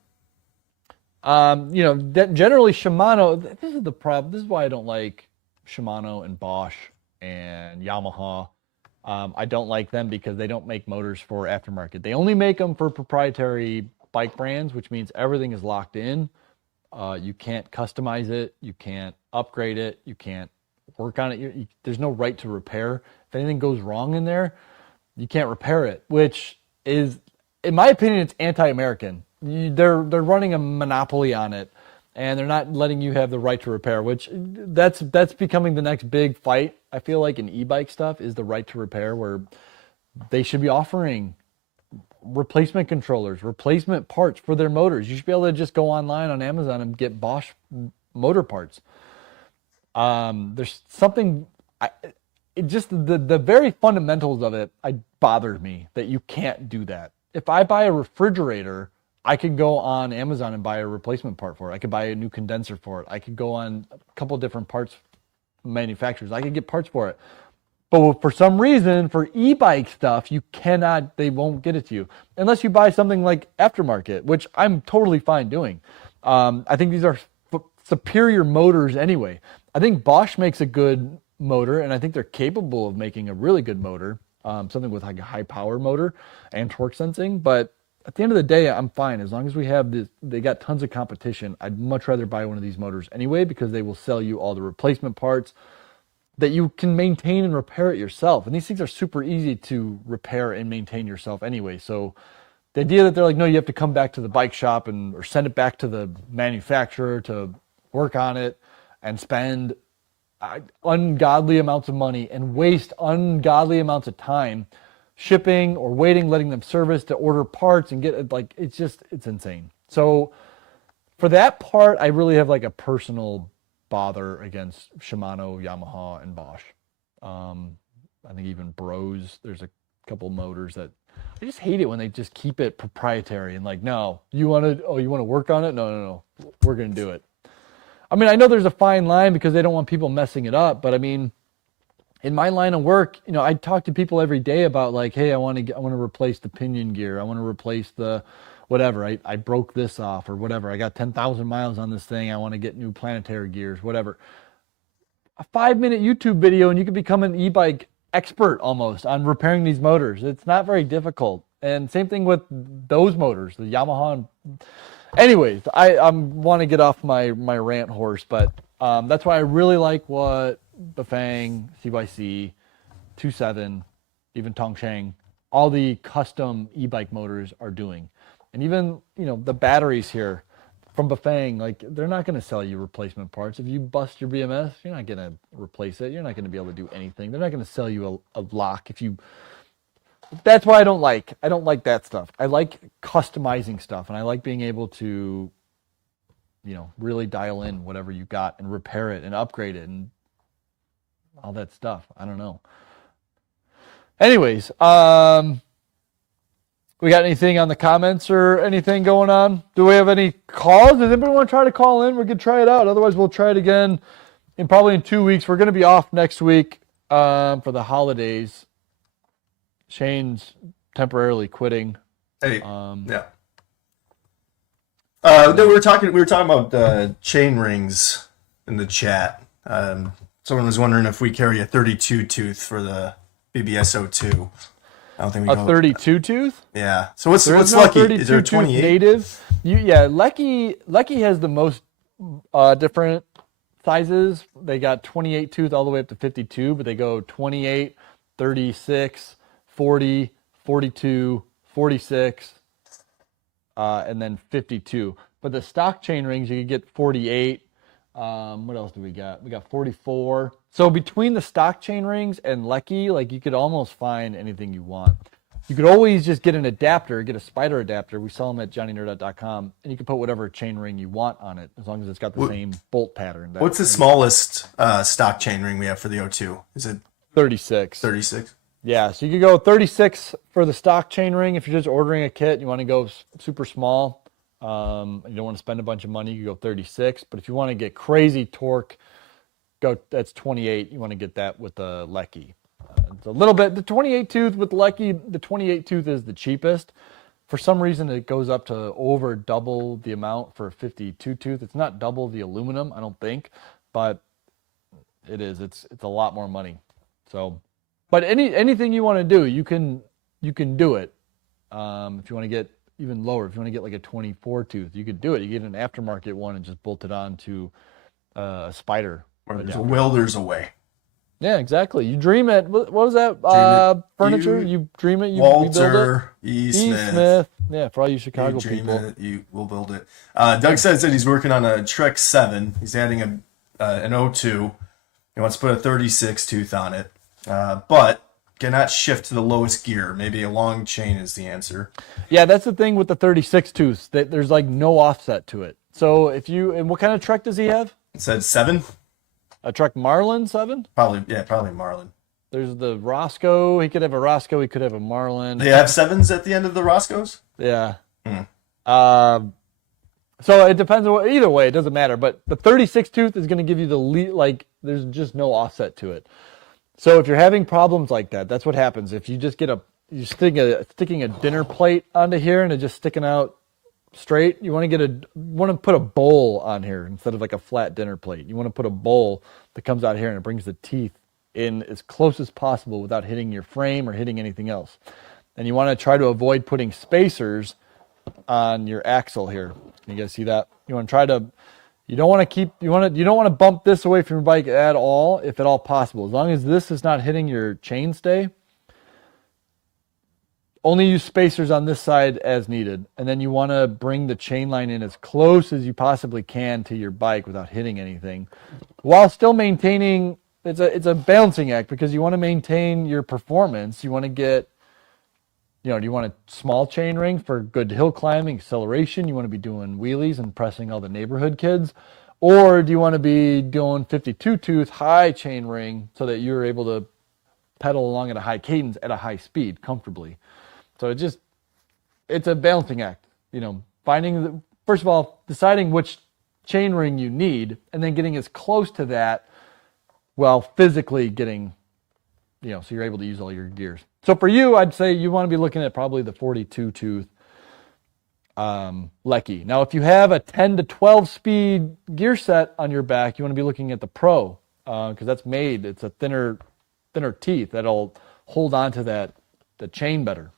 Generally Shimano. This is the problem. This is why I don't like Shimano and Bosch and Yamaha. I don't like them because they don't make motors for aftermarket. They only make them for proprietary bike brands, which means everything is locked in. You can't customize it. You can't upgrade it. You can't work on it. There's no right to repair. If anything goes wrong in there, you can't repair it, which is, in my opinion, it's anti-American. They're running a monopoly on it, and they're not letting you have the right to repair, which that's becoming the next big fight. I feel like in e-bike stuff is the right to repair, where they should be offering replacement controllers, replacement parts for their motors. You should be able to just go online on Amazon and get Bosch motor parts. There's something... the very fundamentals of it bothers me that you can't do that. If I buy a refrigerator, I could go on Amazon and buy a replacement part for it. I could buy a new condenser for it. I could go on a couple different parts manufacturers. I could get parts for it. But for some reason, for e-bike stuff, you cannot, they won't get it to you. Unless you buy something like aftermarket, which I'm totally fine doing. I think these are superior motors anyway. I think Bosch makes a good motor, and I think they're capable of making a really good motor, something with like a high power motor and torque sensing. But at the end of the day, I'm fine as long as we have this. They got tons of competition. I'd much rather buy one of these motors anyway, because they will sell you all the replacement parts that you can maintain and repair it yourself. And these things are super easy to repair and maintain yourself anyway. So the idea that they're like, no, you have to come back to the bike shop or send it back to the manufacturer to work on it and spend ungodly amounts of money and waste ungodly amounts of time shipping or waiting, letting them service to order parts and get it, like, it's insane. So for that part, I really have like a personal bother against Shimano, Yamaha, and Bosch. I think even Bros, there's a couple motors that I just hate it when they just keep it proprietary and like, no, you want to work on it? No, we're going to do it. I mean, I know there's a fine line because they don't want people messing it up, but I mean, in my line of work, I talk to people every day about like, hey, I want to replace the pinion gear. I want to replace the whatever. I broke this off or whatever. I got 10,000 miles on this thing. I want to get new planetary gears, whatever. A 5-minute YouTube video and you can become an e-bike expert almost on repairing these motors. It's not very difficult. And same thing with those motors, the Yamaha. Anyways, I want to get off my rant horse, but that's why I really like what Bafang, CYC, 27, even Tongsheng, all the custom e-bike motors are doing. And even, the batteries here from Bafang, like, they're not going to sell you replacement parts. If you bust your BMS, you're not going to replace it. You're not going to be able to do anything. They're not going to sell you a lock if you... That's why I don't like that stuff. I like customizing stuff, and I like being able to, really dial in whatever you got and repair it and upgrade it and all that stuff. I don't know. Anyways, we got anything on the comments or anything going on? Do we have any calls? Does anybody want to try to call in? We could try it out. Otherwise, we'll try it again probably in 2 weeks. We're going to be off next week for the holidays. Shane's temporarily quitting. Hey, yeah. No, we were talking about chain rings in the chat. Someone was wondering if we carry a 32 tooth for the BBS02. I don't think we A go 32 tooth? Yeah. So what's There's no Lucky? 32 Is there a tooth 28? native? Lucky has the most different sizes. They got 28 tooth all the way up to 52, but they go 28, 36, 40, 42, 46, and then 52. But the stock chain rings, you could get 48. What else do we got? We got 44. So between the stock chain rings and Lecky, like you could almost find anything you want. You could always just get an adapter, get a spider adapter. We sell them at johnnynerd.com, and you can put whatever chain ring you want on it, as long as it's got the same bolt pattern. What's the smallest stock chain ring we have for the O2? Is it 36? 36? Yeah, so you could go 36 for the stock chain ring. If you're just ordering a kit, you want to go super small. You don't want to spend a bunch of money, you go 36. But if you want to get crazy torque, that's 28. You want to get that with the Lecky. It's a little bit, the 28 tooth with Lecky, the 28 tooth is the cheapest. For some reason, it goes up to over double the amount for a 52 tooth. It's not double the aluminum, I don't think, but it is. It's a lot more money. So, but anything you want to do, you can do it. If you want to get even lower, if you want to get like a 24 tooth, you could do it. You get an aftermarket one and just bolt it on to a spider. Or there's a welder's away. Yeah, exactly. You dream it. What was that? Furniture. You dream it. You Walter rebuild it. E. Smith. Yeah, for all you Chicago You dream people. it, you will build it. Doug says that he's working on a Trek 7. He's adding an O2. He wants to put a 36 tooth on it, but cannot shift to the lowest gear. Maybe a long chain is the answer. Yeah, that's the thing with the 36 tooths. That there's like no offset to it. So and what kind of Trek does he have? It said 7. A Trek Marlin 7? Probably Marlin. There's the Roscoe. He could have a Roscoe. He could have a Marlin. They have 7s at the end of the Roscoes? Yeah. So it depends on either way. It doesn't matter. But the 36 tooth is going to give you there's just no offset to it. So if you're having problems like that, that's what happens. If you just you're sticking a dinner plate onto here and it's just sticking out straight, you want to put a bowl on here instead of like a flat dinner plate. You want to put a bowl that comes out here and it brings the teeth in as close as possible without hitting your frame or hitting anything else. And you want to try to avoid putting spacers on your axle here. You guys see that? You want to try to you don't want to bump this away from your bike at all, if at all possible. As long as this is not hitting your chainstay, only use spacers on this side as needed. And then you want to bring the chain line in as close as you possibly can to your bike without hitting anything, while still maintaining, it's a balancing act, because you want to maintain your performance. You want to get, do you want a small chain ring for good hill climbing, acceleration? You want to be doing wheelies and impressing all the neighborhood kids? Or do you want to be doing 52 tooth high chain ring so that you're able to pedal along at a high cadence at a high speed comfortably? So it's a balancing act, first of all, deciding which chain ring you need and then getting as close to that while physically getting, so you're able to use all your gears. So for you, I'd say you want to be looking at probably the 42 tooth Lecky. Now, if you have a 10 to 12 speed gear set on your back, you want to be looking at the Pro, because it's a thinner teeth that'll hold on to the chain better.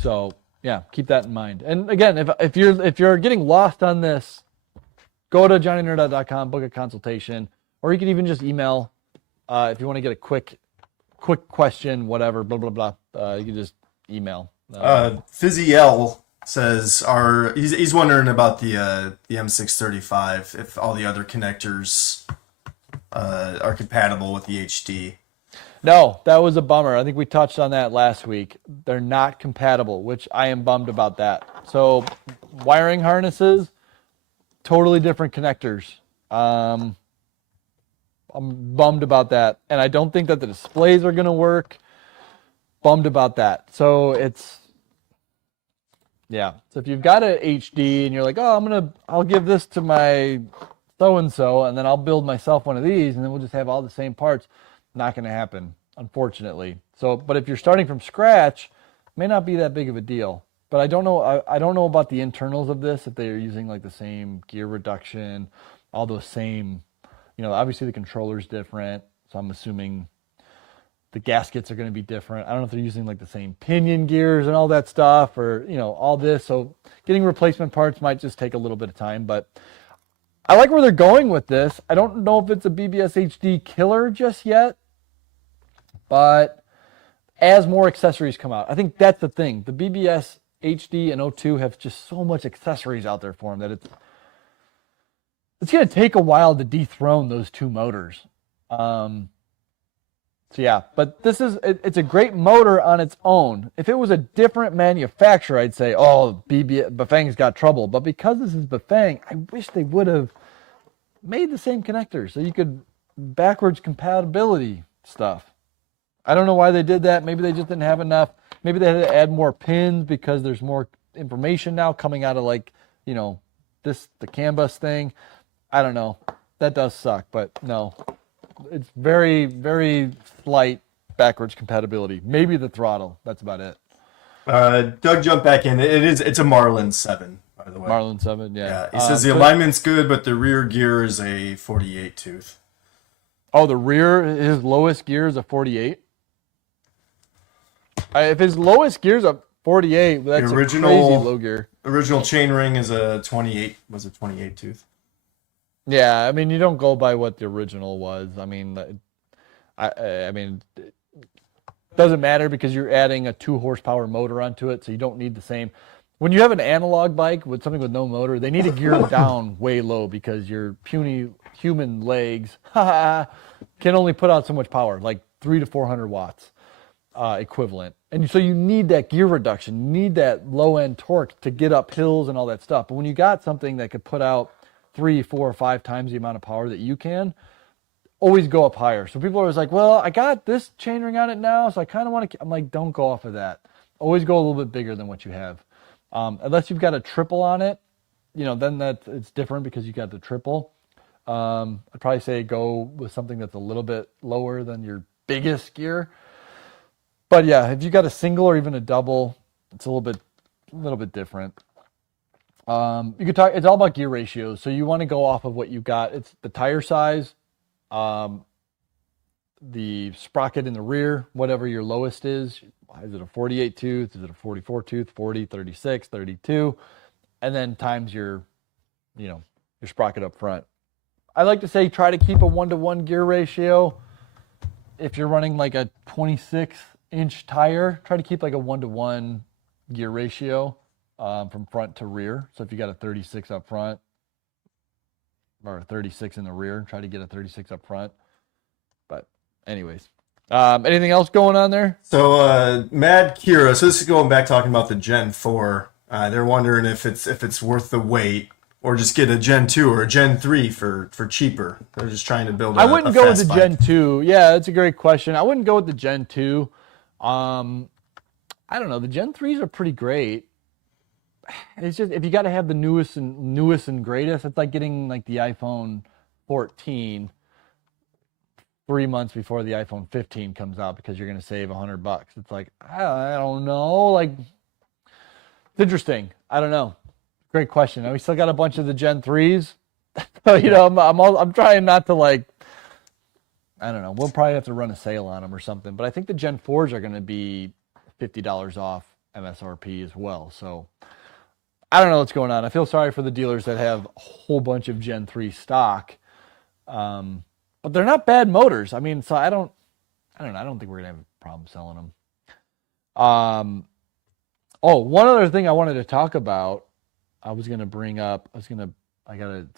So yeah, keep that in mind. And again, if you're getting lost on this, go to johnnynerd.com, book a consultation, or you can even just email if you want to get a quick question, whatever, blah blah blah. You can just email. Physiel says he's wondering about the M635, if all the other connectors are compatible with the HD. No, that was a bummer. I think we touched on that last week. They're not compatible, which I am bummed about that. So wiring harnesses, totally different connectors. I'm bummed about that. And I don't think that the displays are going to work. Bummed about that. So So if you've got a HD and you're like, I'll give this to my so-and-so and then I'll build myself one of these and then we'll just have all the same parts. Not going to happen, unfortunately. So, but if you're starting from scratch, it may not be that big of a deal. But I don't know. I don't know about the internals of this, if they are using like the same gear reduction all those same, obviously the controller's different, so I'm assuming the gaskets are going to be different. I don't know if they're using like the same pinion gears and all that stuff, or all this. So getting replacement parts might just take a little bit of time, but I like where they're going with this. I don't know if it's a BBS HD killer just yet, but as more accessories come out, I think that's the thing. The BBS HD and O2 have just so much accessories out there for them that it's going to take a while to dethrone those two motors. So yeah, but it's a great motor on its own. If it was a different manufacturer, I'd say, oh, Bafang's got trouble. But because this is Bafang, I wish they would have made the same connector so you could backwards compatibility stuff. I don't know why they did that. Maybe they just didn't have enough. Maybe they had to add more pins because there's more information now coming out of the CAN bus thing. I don't know. That does suck, but no. It's very, very slight backwards compatibility. Maybe the throttle. That's about it. Doug jumped back in. It's a Marlin 7, by the way. Marlin 7, yeah. He says the alignment's good, but the rear gear is a 48 tooth. Oh, the rear, his lowest gear is a 48? If his lowest gear is a 48, that's a crazy low gear. Original chainring is a 28. Was a 28 tooth. Yeah, I mean, you don't go by what the original was. I mean, it doesn't matter because you're adding a 2 horsepower motor onto it, so you don't need the same. When you have an analog bike with something with no motor, they need to gear down way low because your puny human legs can only put out so much power, like 300 to 400 watts equivalent. And so you need that gear reduction, you need that low end torque to get up hills and all that stuff. But when you got something that could put out 3, 4, or 5 times the amount of power that you can, always go up higher. So people are always like, well, I got this chainring on it now, so I kind of want to, I'm like, don't go off of that. Always go a little bit bigger than what you have. Unless you've got a triple on it, then it's different because you got the triple. I'd probably say go with something that's a little bit lower than your biggest gear. But yeah, if you got a single or even a double, it's a little bit different. You could talk. It's all about gear ratios. So you want to go off of what you got. It's the tire size, the sprocket in the rear, whatever your lowest is. Is it a 48 tooth? Is it a 44 tooth? 40, 36, 32, and then times your sprocket up front. I like to say try to keep a 1-to-1 gear ratio. If you're running like a 26-inch tire, try to keep like a 1-to-1 gear ratio. From front to rear. So if you got a 36 up front or a 36 in the rear, try to get a 36 up front. But anyways, anything else going on there? So Mad Kira, so this is going back talking about the Gen 4. They're wondering if it's worth the wait or just get a Gen 2 or a Gen 3 for cheaper. They're just trying to build I wouldn't go with the Gen 2. Yeah, that's a great question. I wouldn't go with the Gen 2. I don't know. The Gen 3s are pretty great. It's just if you got to have the newest and greatest, it's like getting like the iPhone 14 3 months before the iPhone 15 comes out because you're going to save $100. It's like I don't know, like it's interesting. I don't know. Great question. We still got a bunch of the Gen 3s. I'm trying not to like. I don't know. We'll probably have to run a sale on them or something. But I think the Gen 4s are going to be $50 off MSRP as well. So. I don't know what's going on. I feel sorry for the dealers that have a whole bunch of Gen 3 stock. But they're not bad motors. I mean, so I don't know. I don't think we're going to have a problem selling them. One other thing I wanted to talk about, it's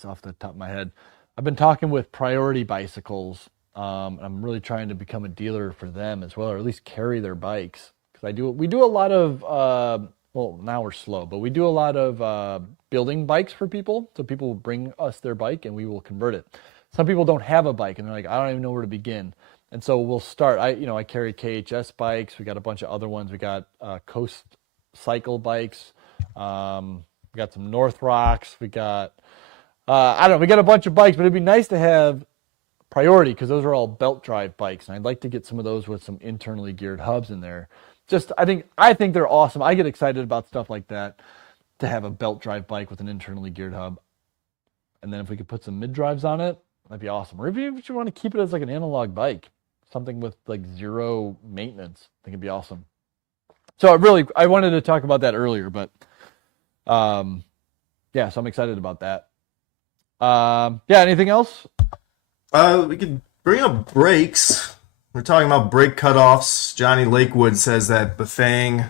off the top of my head. I've been talking with Priority Bicycles. I'm really trying to become a dealer for them as well, or at least carry their bikes. Because we do a lot of, well, now we're slow, but we do a lot of building bikes for people. So people will bring us their bike and we will convert it. Some people don't have a bike and they're like, I don't even know where to begin. And so we'll start. I carry KHS bikes. We got a bunch of other ones. We got Coast Cycle bikes. We got some North Rocks. We got, we got a bunch of bikes, but it'd be nice to have Priority because those are all belt drive bikes. And I'd like to get some of those with some internally geared hubs in there. I think they're awesome. I get excited about stuff like that, to have a belt drive bike with an internally geared hub. And then if we could put some mid drives on it, that'd be awesome. Or if you want to keep it as like an analog bike, something with like zero maintenance, I think it'd be awesome. So I wanted to talk about that earlier, but yeah, so I'm excited about that. Yeah, anything else? We could bring up brakes. We're talking about brake cutoffs. Johnny Lakewood says that Bafang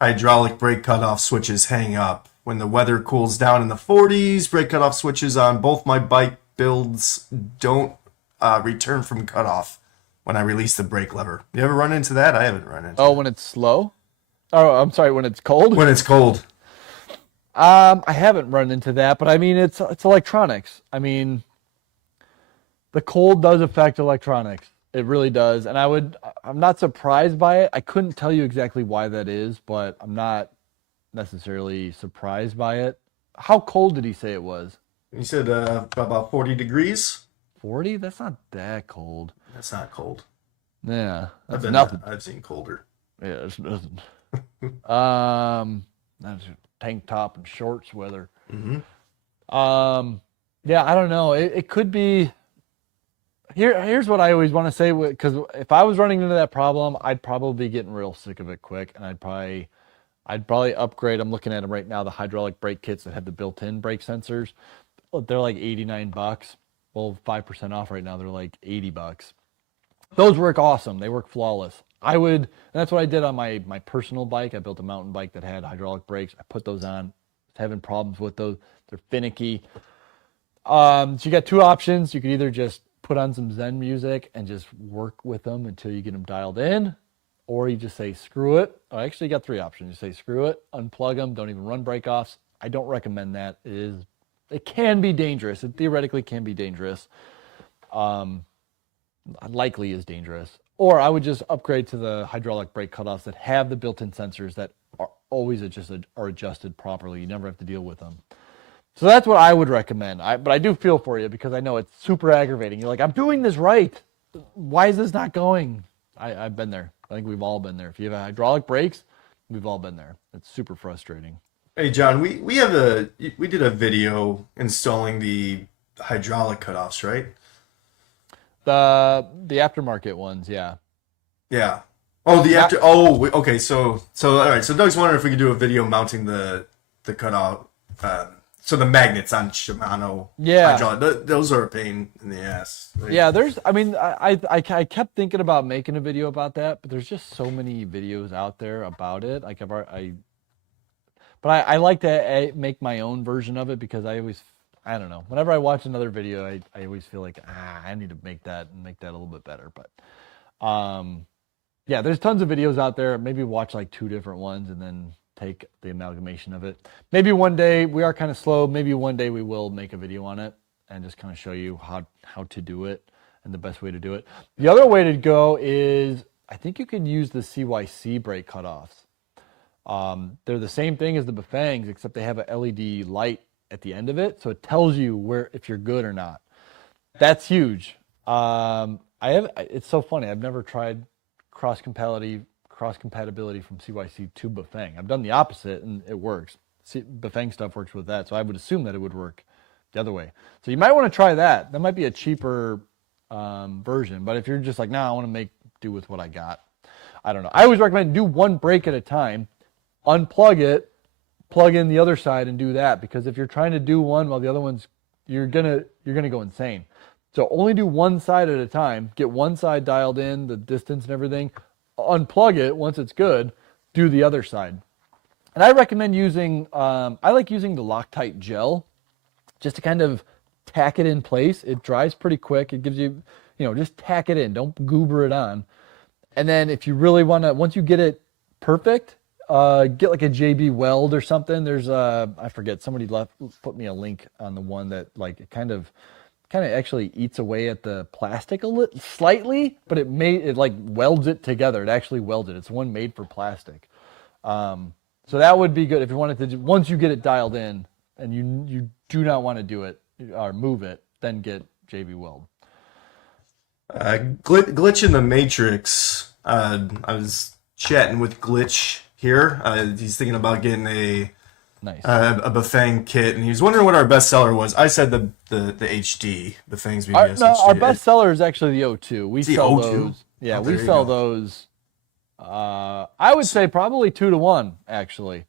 hydraulic brake cutoff switches hang up. When the weather cools down in the 40s, brake cutoff switches on both my bike builds don't return from cutoff when I release the brake lever. You ever run into that? I haven't run into Oh, when it's slow? Oh, I'm sorry, when it's cold? When it's cold. I haven't run into that, but I mean, it's electronics. I mean, the cold does affect electronics. It really does. And I'm not surprised by it. I couldn't tell you exactly why that is, but I'm not necessarily surprised by it. How cold did he say it was? He said about 40 degrees. 40? That's not that cold. That's not cold. Yeah, that's nothing. I've seen colder. Yeah, it's nothing. That's tank top and shorts weather. Mm-hmm. Yeah, I don't know. It could be. Here's what I always want to say, because if I was running into that problem, I'd probably be getting real sick of it quick, and I'd probably upgrade. I'm looking at them right now, the hydraulic brake kits that have the built-in brake sensors. They're like $89. Well, 5% off right now. They're like $80. Those work awesome. They work flawless. And that's what I did on my personal bike. I built a mountain bike that had hydraulic brakes. I put those on. I was having problems with those. They're finicky. So you got two options. You could either just put on some Zen music and just work with them until you get them dialed in, or you just say, screw it. I actually got three options. You say, screw it, unplug them, don't even run break-offs. I don't recommend that. It can be dangerous. It theoretically can be dangerous. Likely is dangerous. Or I would just upgrade to the hydraulic brake cutoffs that have the built-in sensors that are always adjusted properly. You never have to deal with them. So that's what I would recommend. But I do feel for you, because I know it's super aggravating. You're like, I'm doing this right. Why is this not going? I've been there. I think we've all been there. If you have hydraulic brakes, we've all been there. It's super frustrating. Hey John, we did a video installing the hydraulic cutoffs, right? The aftermarket ones, yeah. Yeah. Oh, okay. So all right. So Doug's wondering if we could do a video mounting the cutoff. So the magnets on Shimano. Yeah. Hydraulic, those are a pain in the ass. Right? Yeah, I kept thinking about making a video about that, but there's just so many videos out there about it. Like I like to make my own version of it, because I don't know. Whenever I watch another video, I always feel like, I need to make that a little bit better. But yeah, there's tons of videos out there. Maybe watch like 2 different ones and then take the amalgamation of it. Maybe one day, we are kind of slow. Maybe one day we will make a video on it and just kind of show you how to do it and the best way to do it. The other way to go is, I think you can use the CYC brake cutoffs. They're the same thing as the Bafangs, except they have a LED light at the end of it, so it tells you if you're good or not. That's huge. It's so funny. I've never tried cross compatibility from CYC to Bafang. I've done the opposite, and it works. Bafang stuff works with that, so I would assume that it would work the other way. So you might want to try that. That might be a cheaper version, but if you're just like, I want to make do with what I got, I don't know. I always recommend do one brake at a time, unplug it, plug in the other side, and do that, because if you're trying to do one while the other one's, you're gonna go insane. So only do one side at a time. Get one side dialed in, the distance and everything. Unplug it once it's good. Do the other side. And I recommend using. I like using the Loctite gel, just to kind of tack it in place. It dries pretty quick. It gives you, just tack it in. Don't goober it on. And then if you really want to, once you get it perfect, get like a JB Weld or something. There's I forget, somebody put me a link on the one that like it kind of actually eats away at the plastic a little slightly, but it like welds it together. It actually welds it. It's one made for plastic. So that would be good if you wanted to once you get it dialed in and you do not want to do it or move it, then get JB Weld. Glitch in the Matrix. I was chatting with Glitch here. He's thinking about getting a Nice. a Bafang kit, and he was wondering what our best seller was. I said the HD, Bafang's BBS No, HD. our best seller is actually the O2. We the sell O2? those. Yeah, Oh, we there you sell go. those. I would say probably 2 to 1, actually.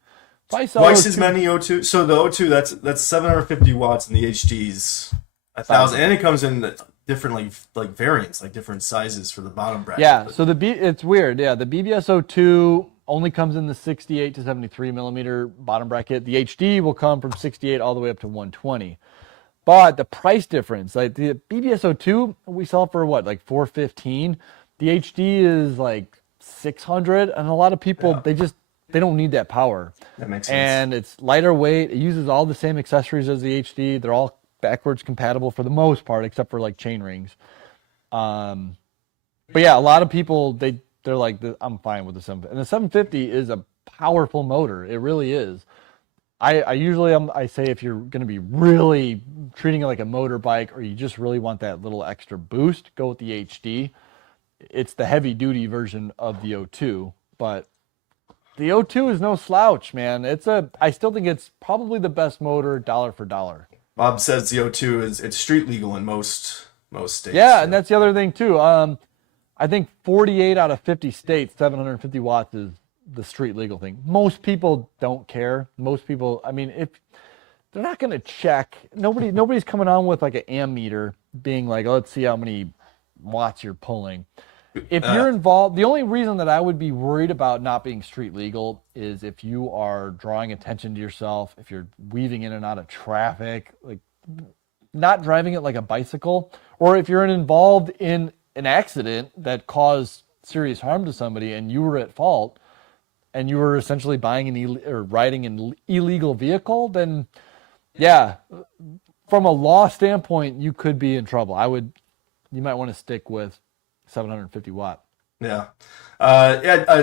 If I sell Twice those as two- many O2. So the O2 that's 750 watts, and the HD's 1,000, and it comes in different like variants, like different sizes for the bottom bracket. Yeah, so it's weird. Yeah, the BBS O2 only comes in the 68 to 73 millimeter bottom bracket. The HD will come from 68 all the way up to 120. But the price difference, like the BBS O2, we sell for what, like 415. The HD is like 600, and a lot of people they don't need that power. That makes sense. And it's lighter weight. It uses all the same accessories as the HD. They're all backwards compatible for the most part, except for like chain rings. But yeah, a lot of people they're like, I'm fine with the 750. And the 750 is a powerful motor. It really is. I usually I say if you're going to be really treating it like a motorbike, or you just really want that little extra boost, go with the HD. It's the heavy duty version of the O2, but the O2 is no slouch, man. I still think it's probably the best motor dollar for dollar. Bob says the O2 it's street legal in most states. Yeah, and that's the other thing too. I think 48 out of 50 states, 750 watts is the street legal thing. Most people don't care. Most people, I mean, if they're not going to check, nobody's coming on with like an ammeter being like, oh, let's see how many watts you're pulling. If you're involved, the only reason that I would be worried about not being street legal is if you are drawing attention to yourself, if you're weaving in and out of traffic, like not driving it like a bicycle, or if you're involved in an accident that caused serious harm to somebody and you were at fault and you were essentially buying or riding an illegal vehicle, then yeah, from a law standpoint, you could be in trouble. You might want to stick with 750 watt. Yeah.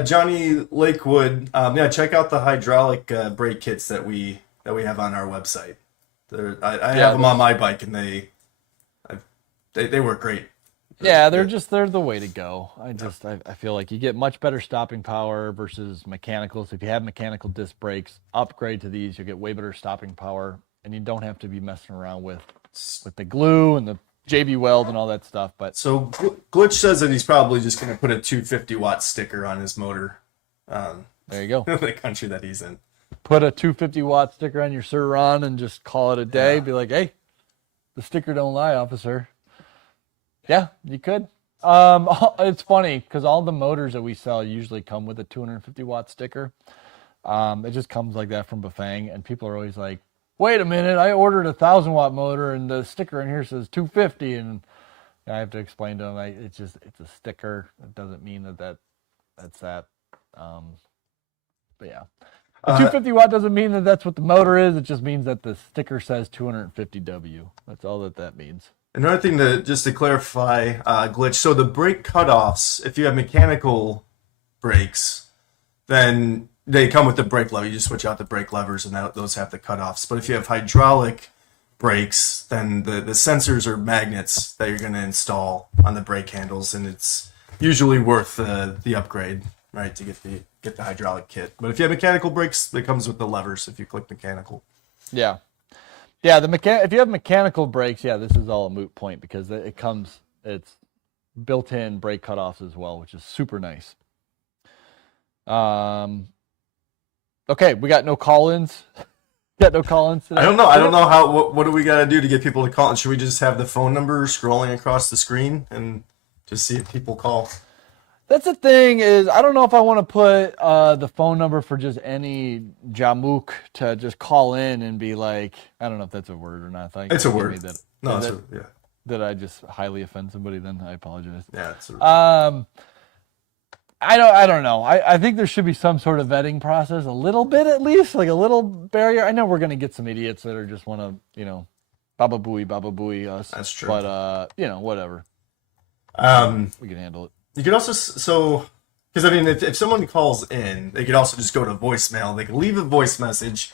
Johnny Lakewood. Check out the hydraulic brake kits that we have on our website. I have them on my bike, and they work great. Yeah, they're the way to go. I feel like you get much better stopping power versus mechanicals. If you have mechanical disc brakes, upgrade to these, you'll get way better stopping power, and you don't have to be messing around with the glue and the JB Weld and all that stuff. But so Glitch says that he's probably just going to put a 250 watt sticker on his motor. There you go. The country that he's in. Put a 250 watt sticker on your Suron and just call it a day. Yeah. Be like, hey, the sticker don't lie, officer. Yeah, you could. It's funny because all the motors that we sell usually come with a 250 watt sticker. It just comes like that from Bafang, and people are always like, wait a minute, I ordered a 1,000 watt motor and the sticker in here says 250, and I have to explain to them, it's a sticker. It doesn't mean that's that. But yeah, the 250 watt doesn't mean that that's what the motor is. It just means that the sticker says 250W. That's all that means. Another thing to clarify, Glitch. So the brake cutoffs, if you have mechanical brakes, then they come with the brake lever. You just switch out the brake levers, and those have the cutoffs. But if you have hydraulic brakes, then the sensors are magnets that you're going to install on the brake handles, and it's usually worth the upgrade, right, to get the hydraulic kit. But if you have mechanical brakes, it comes with the levers if you click mechanical. Yeah. Yeah, if you have mechanical brakes, yeah, this is all a moot point because it's built-in brake cutoffs as well, which is super nice. Okay, we got no call-ins. Got no call-ins today. I don't know how. What do we got to do to get people to call? And should we just have the phone number scrolling across the screen and just see if people call? That's the thing is, I don't know if I want to put the phone number for just any jamook to just call in and be like, I don't know if that's a word or not. It's a word. Yeah. Did I just highly offend somebody? Then I apologize. Yeah, it's a word. I don't know. I think there should be some sort of vetting process, a little bit at least, like a little barrier. I know we're gonna get some idiots that are just want to, baba booey us. That's true. But whatever. We can handle it. You could also because I mean, if someone calls in, they could also just go to voicemail. They can leave a voice message,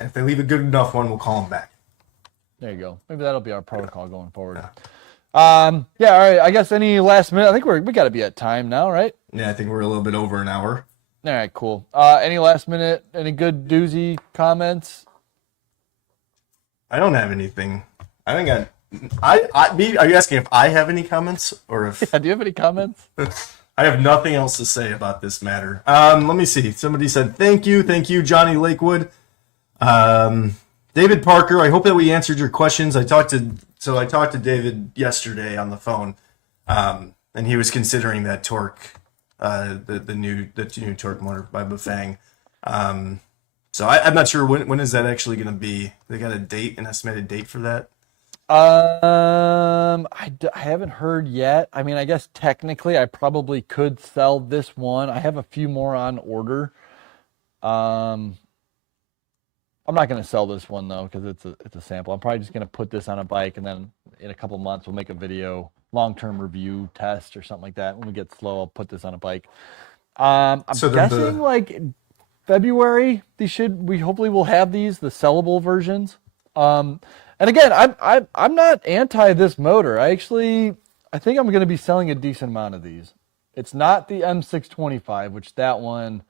and if they leave a good enough one, we'll call them back. There you go. Maybe that'll be our protocol going forward. Yeah. All right. I guess any last minute. I think we got to be at time now, right? Yeah, I think we're a little bit over an hour. All right, cool. Any last minute, any good doozy comments? I don't have anything. I think are you asking if I have any comments or if Yeah, do you have any comments? I have nothing else to say about this matter? Let me see. Somebody said, thank you, Johnny Lakewood. David Parker, I hope that we answered your questions. I talked to David yesterday on the phone, and he was considering that torque, the new torque motor by Bafang. So I'm not sure when is that actually going to be. They got an estimated date for that? I haven't heard yet. I mean, I guess technically I probably could sell this one. I have a few more on order. I'm not going to sell this one though because it's a sample. I'm probably just going to put this on a bike, and then in a couple months we'll make a video, long-term review test or something like that. When we get slow, I'll put this on a bike. I'm guessing like February. We hopefully will have the sellable versions. And again, I'm not anti this motor. I think I'm going to be selling a decent amount of these. It's not the M625, which that one,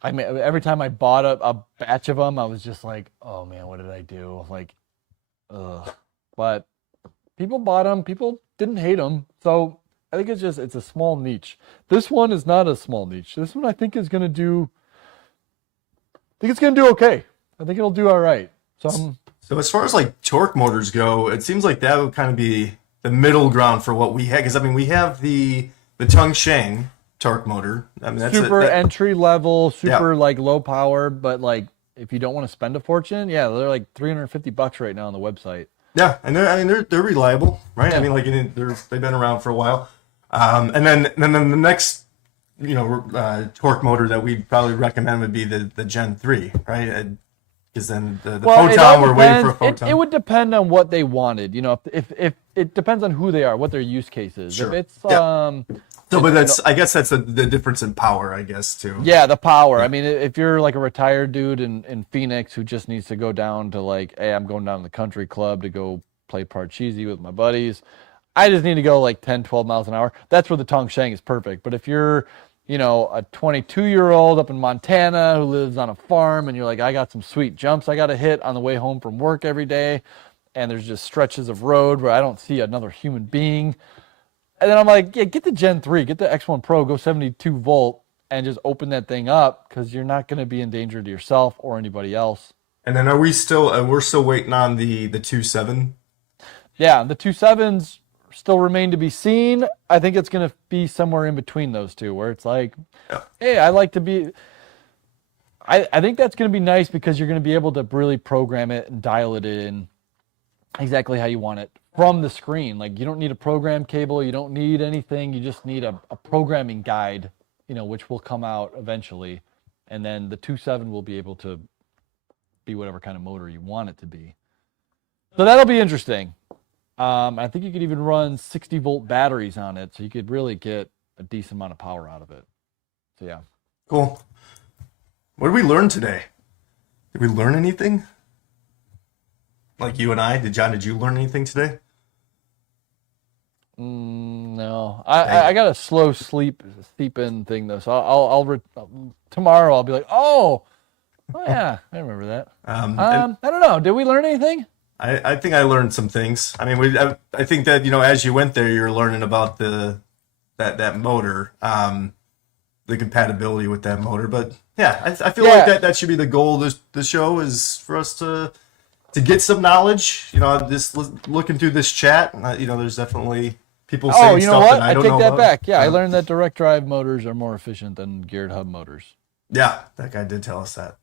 I mean, every time I bought a batch of them, I was just like, oh man, what did I do? Like, ugh. But people bought them. People didn't hate them. So I think it's a small niche. This one is not a small niche. This one I think it's going to do okay. I think it'll do all right. So as far as like torque motors go, it seems like that would kind of be the middle ground for what we had. Because I mean, we have the Tongsheng torque motor. I mean, that's super entry level, super like low power, but like if you don't want to spend a fortune, yeah, they're like $350 right now on the website. Yeah, and they're reliable, right? Yeah. I mean, like they've been around for a while. And then the next torque motor that we'd probably recommend would be the Gen 3, right? Because then the Photon, we're waiting for a Photon. It would depend on what they wanted. You know, if it depends on who they are, what their use case is. Sure. If it's I guess that's the difference in power, I guess, too. Yeah, the power. I mean, if you're like a retired dude in Phoenix who just needs to go down to like, hey, I'm going down to the country club to go play Parcheesi with my buddies. I just need to go like 10, 12 miles an hour. That's where the Tongsheng is perfect. But if you're a 22-year-old up in Montana who lives on a farm and you're like, I got some sweet jumps I got to hit on the way home from work every day, and there's just stretches of road where I don't see another human being. And then I'm like, yeah, get the Gen 3, get the X1 Pro, go 72 volt, and just open that thing up because you're not going to be in danger to yourself or anybody else. And then we're still waiting on the 2.7? Yeah, the 2.7s still remain to be seen. I think it's going to be somewhere in between those two where it's like, hey, I like to be... I think that's going to be nice because you're going to be able to really program it and dial it in exactly how you want it from the screen. Like you don't need a program cable, you don't need anything, you just need a programming guide, which will come out eventually. And then the 2.7 will be able to be whatever kind of motor you want it to be. So that'll be interesting. I think you could even run 60 volt batteries on it, so you could really get a decent amount of power out of it. So yeah. Cool. What did we learn today? Did we learn anything? Like you and I? Did you learn anything today? No. I got a slow sleep in thing though, so I'll tomorrow I'll be like, oh yeah, I remember that. I don't know. Did we learn anything? I think I learned some things. I mean, I think that as you went there, you were learning about that motor, the compatibility with that motor. But yeah, I feel like that should be the goal of the show is for us to get some knowledge. Just looking through this chat, there's definitely people saying stuff that I don't know about. I take that back. Yeah, I learned that direct drive motors are more efficient than geared hub motors. Yeah, that guy did tell us that.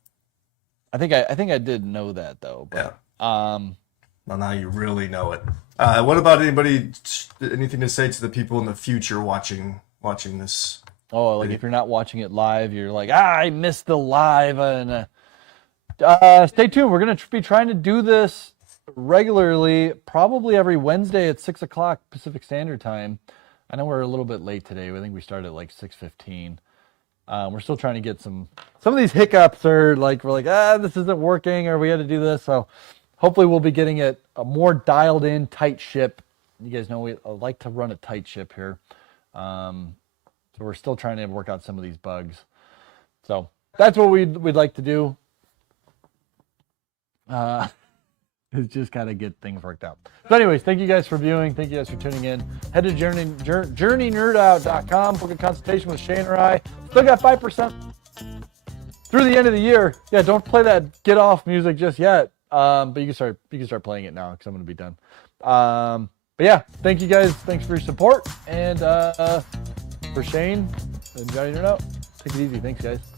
I think I did know that though. But, yeah. Well, now you really know it. What about anything to say to the people in the future watching this? Oh, like if you're not watching it live, you're like, I missed the live. And stay tuned. We're going to be trying to do this regularly, probably every Wednesday at 6 o'clock Pacific Standard Time. I know we're a little bit late today. I think we started at like 6:15. We're still trying to get some of these hiccups are like, we're like, this isn't working or we had to do this. So hopefully we'll be getting it a more dialed in tight ship. You guys know we like to run a tight ship here. So we're still trying to work out some of these bugs. So that's what we'd like to do. Is just kind of get things worked out. So anyways, thank you guys for viewing. Thank you guys for tuning in. Head to journeynerdout.com. Book a consultation with Shane or I. Still got 5% through the end of the year. Yeah, don't play that get off music just yet. But you can start playing it now because I'm going to be done. But yeah, thank you guys. Thanks for your support. And for Shane and Johnny Nerd Out, take it easy. Thanks, guys.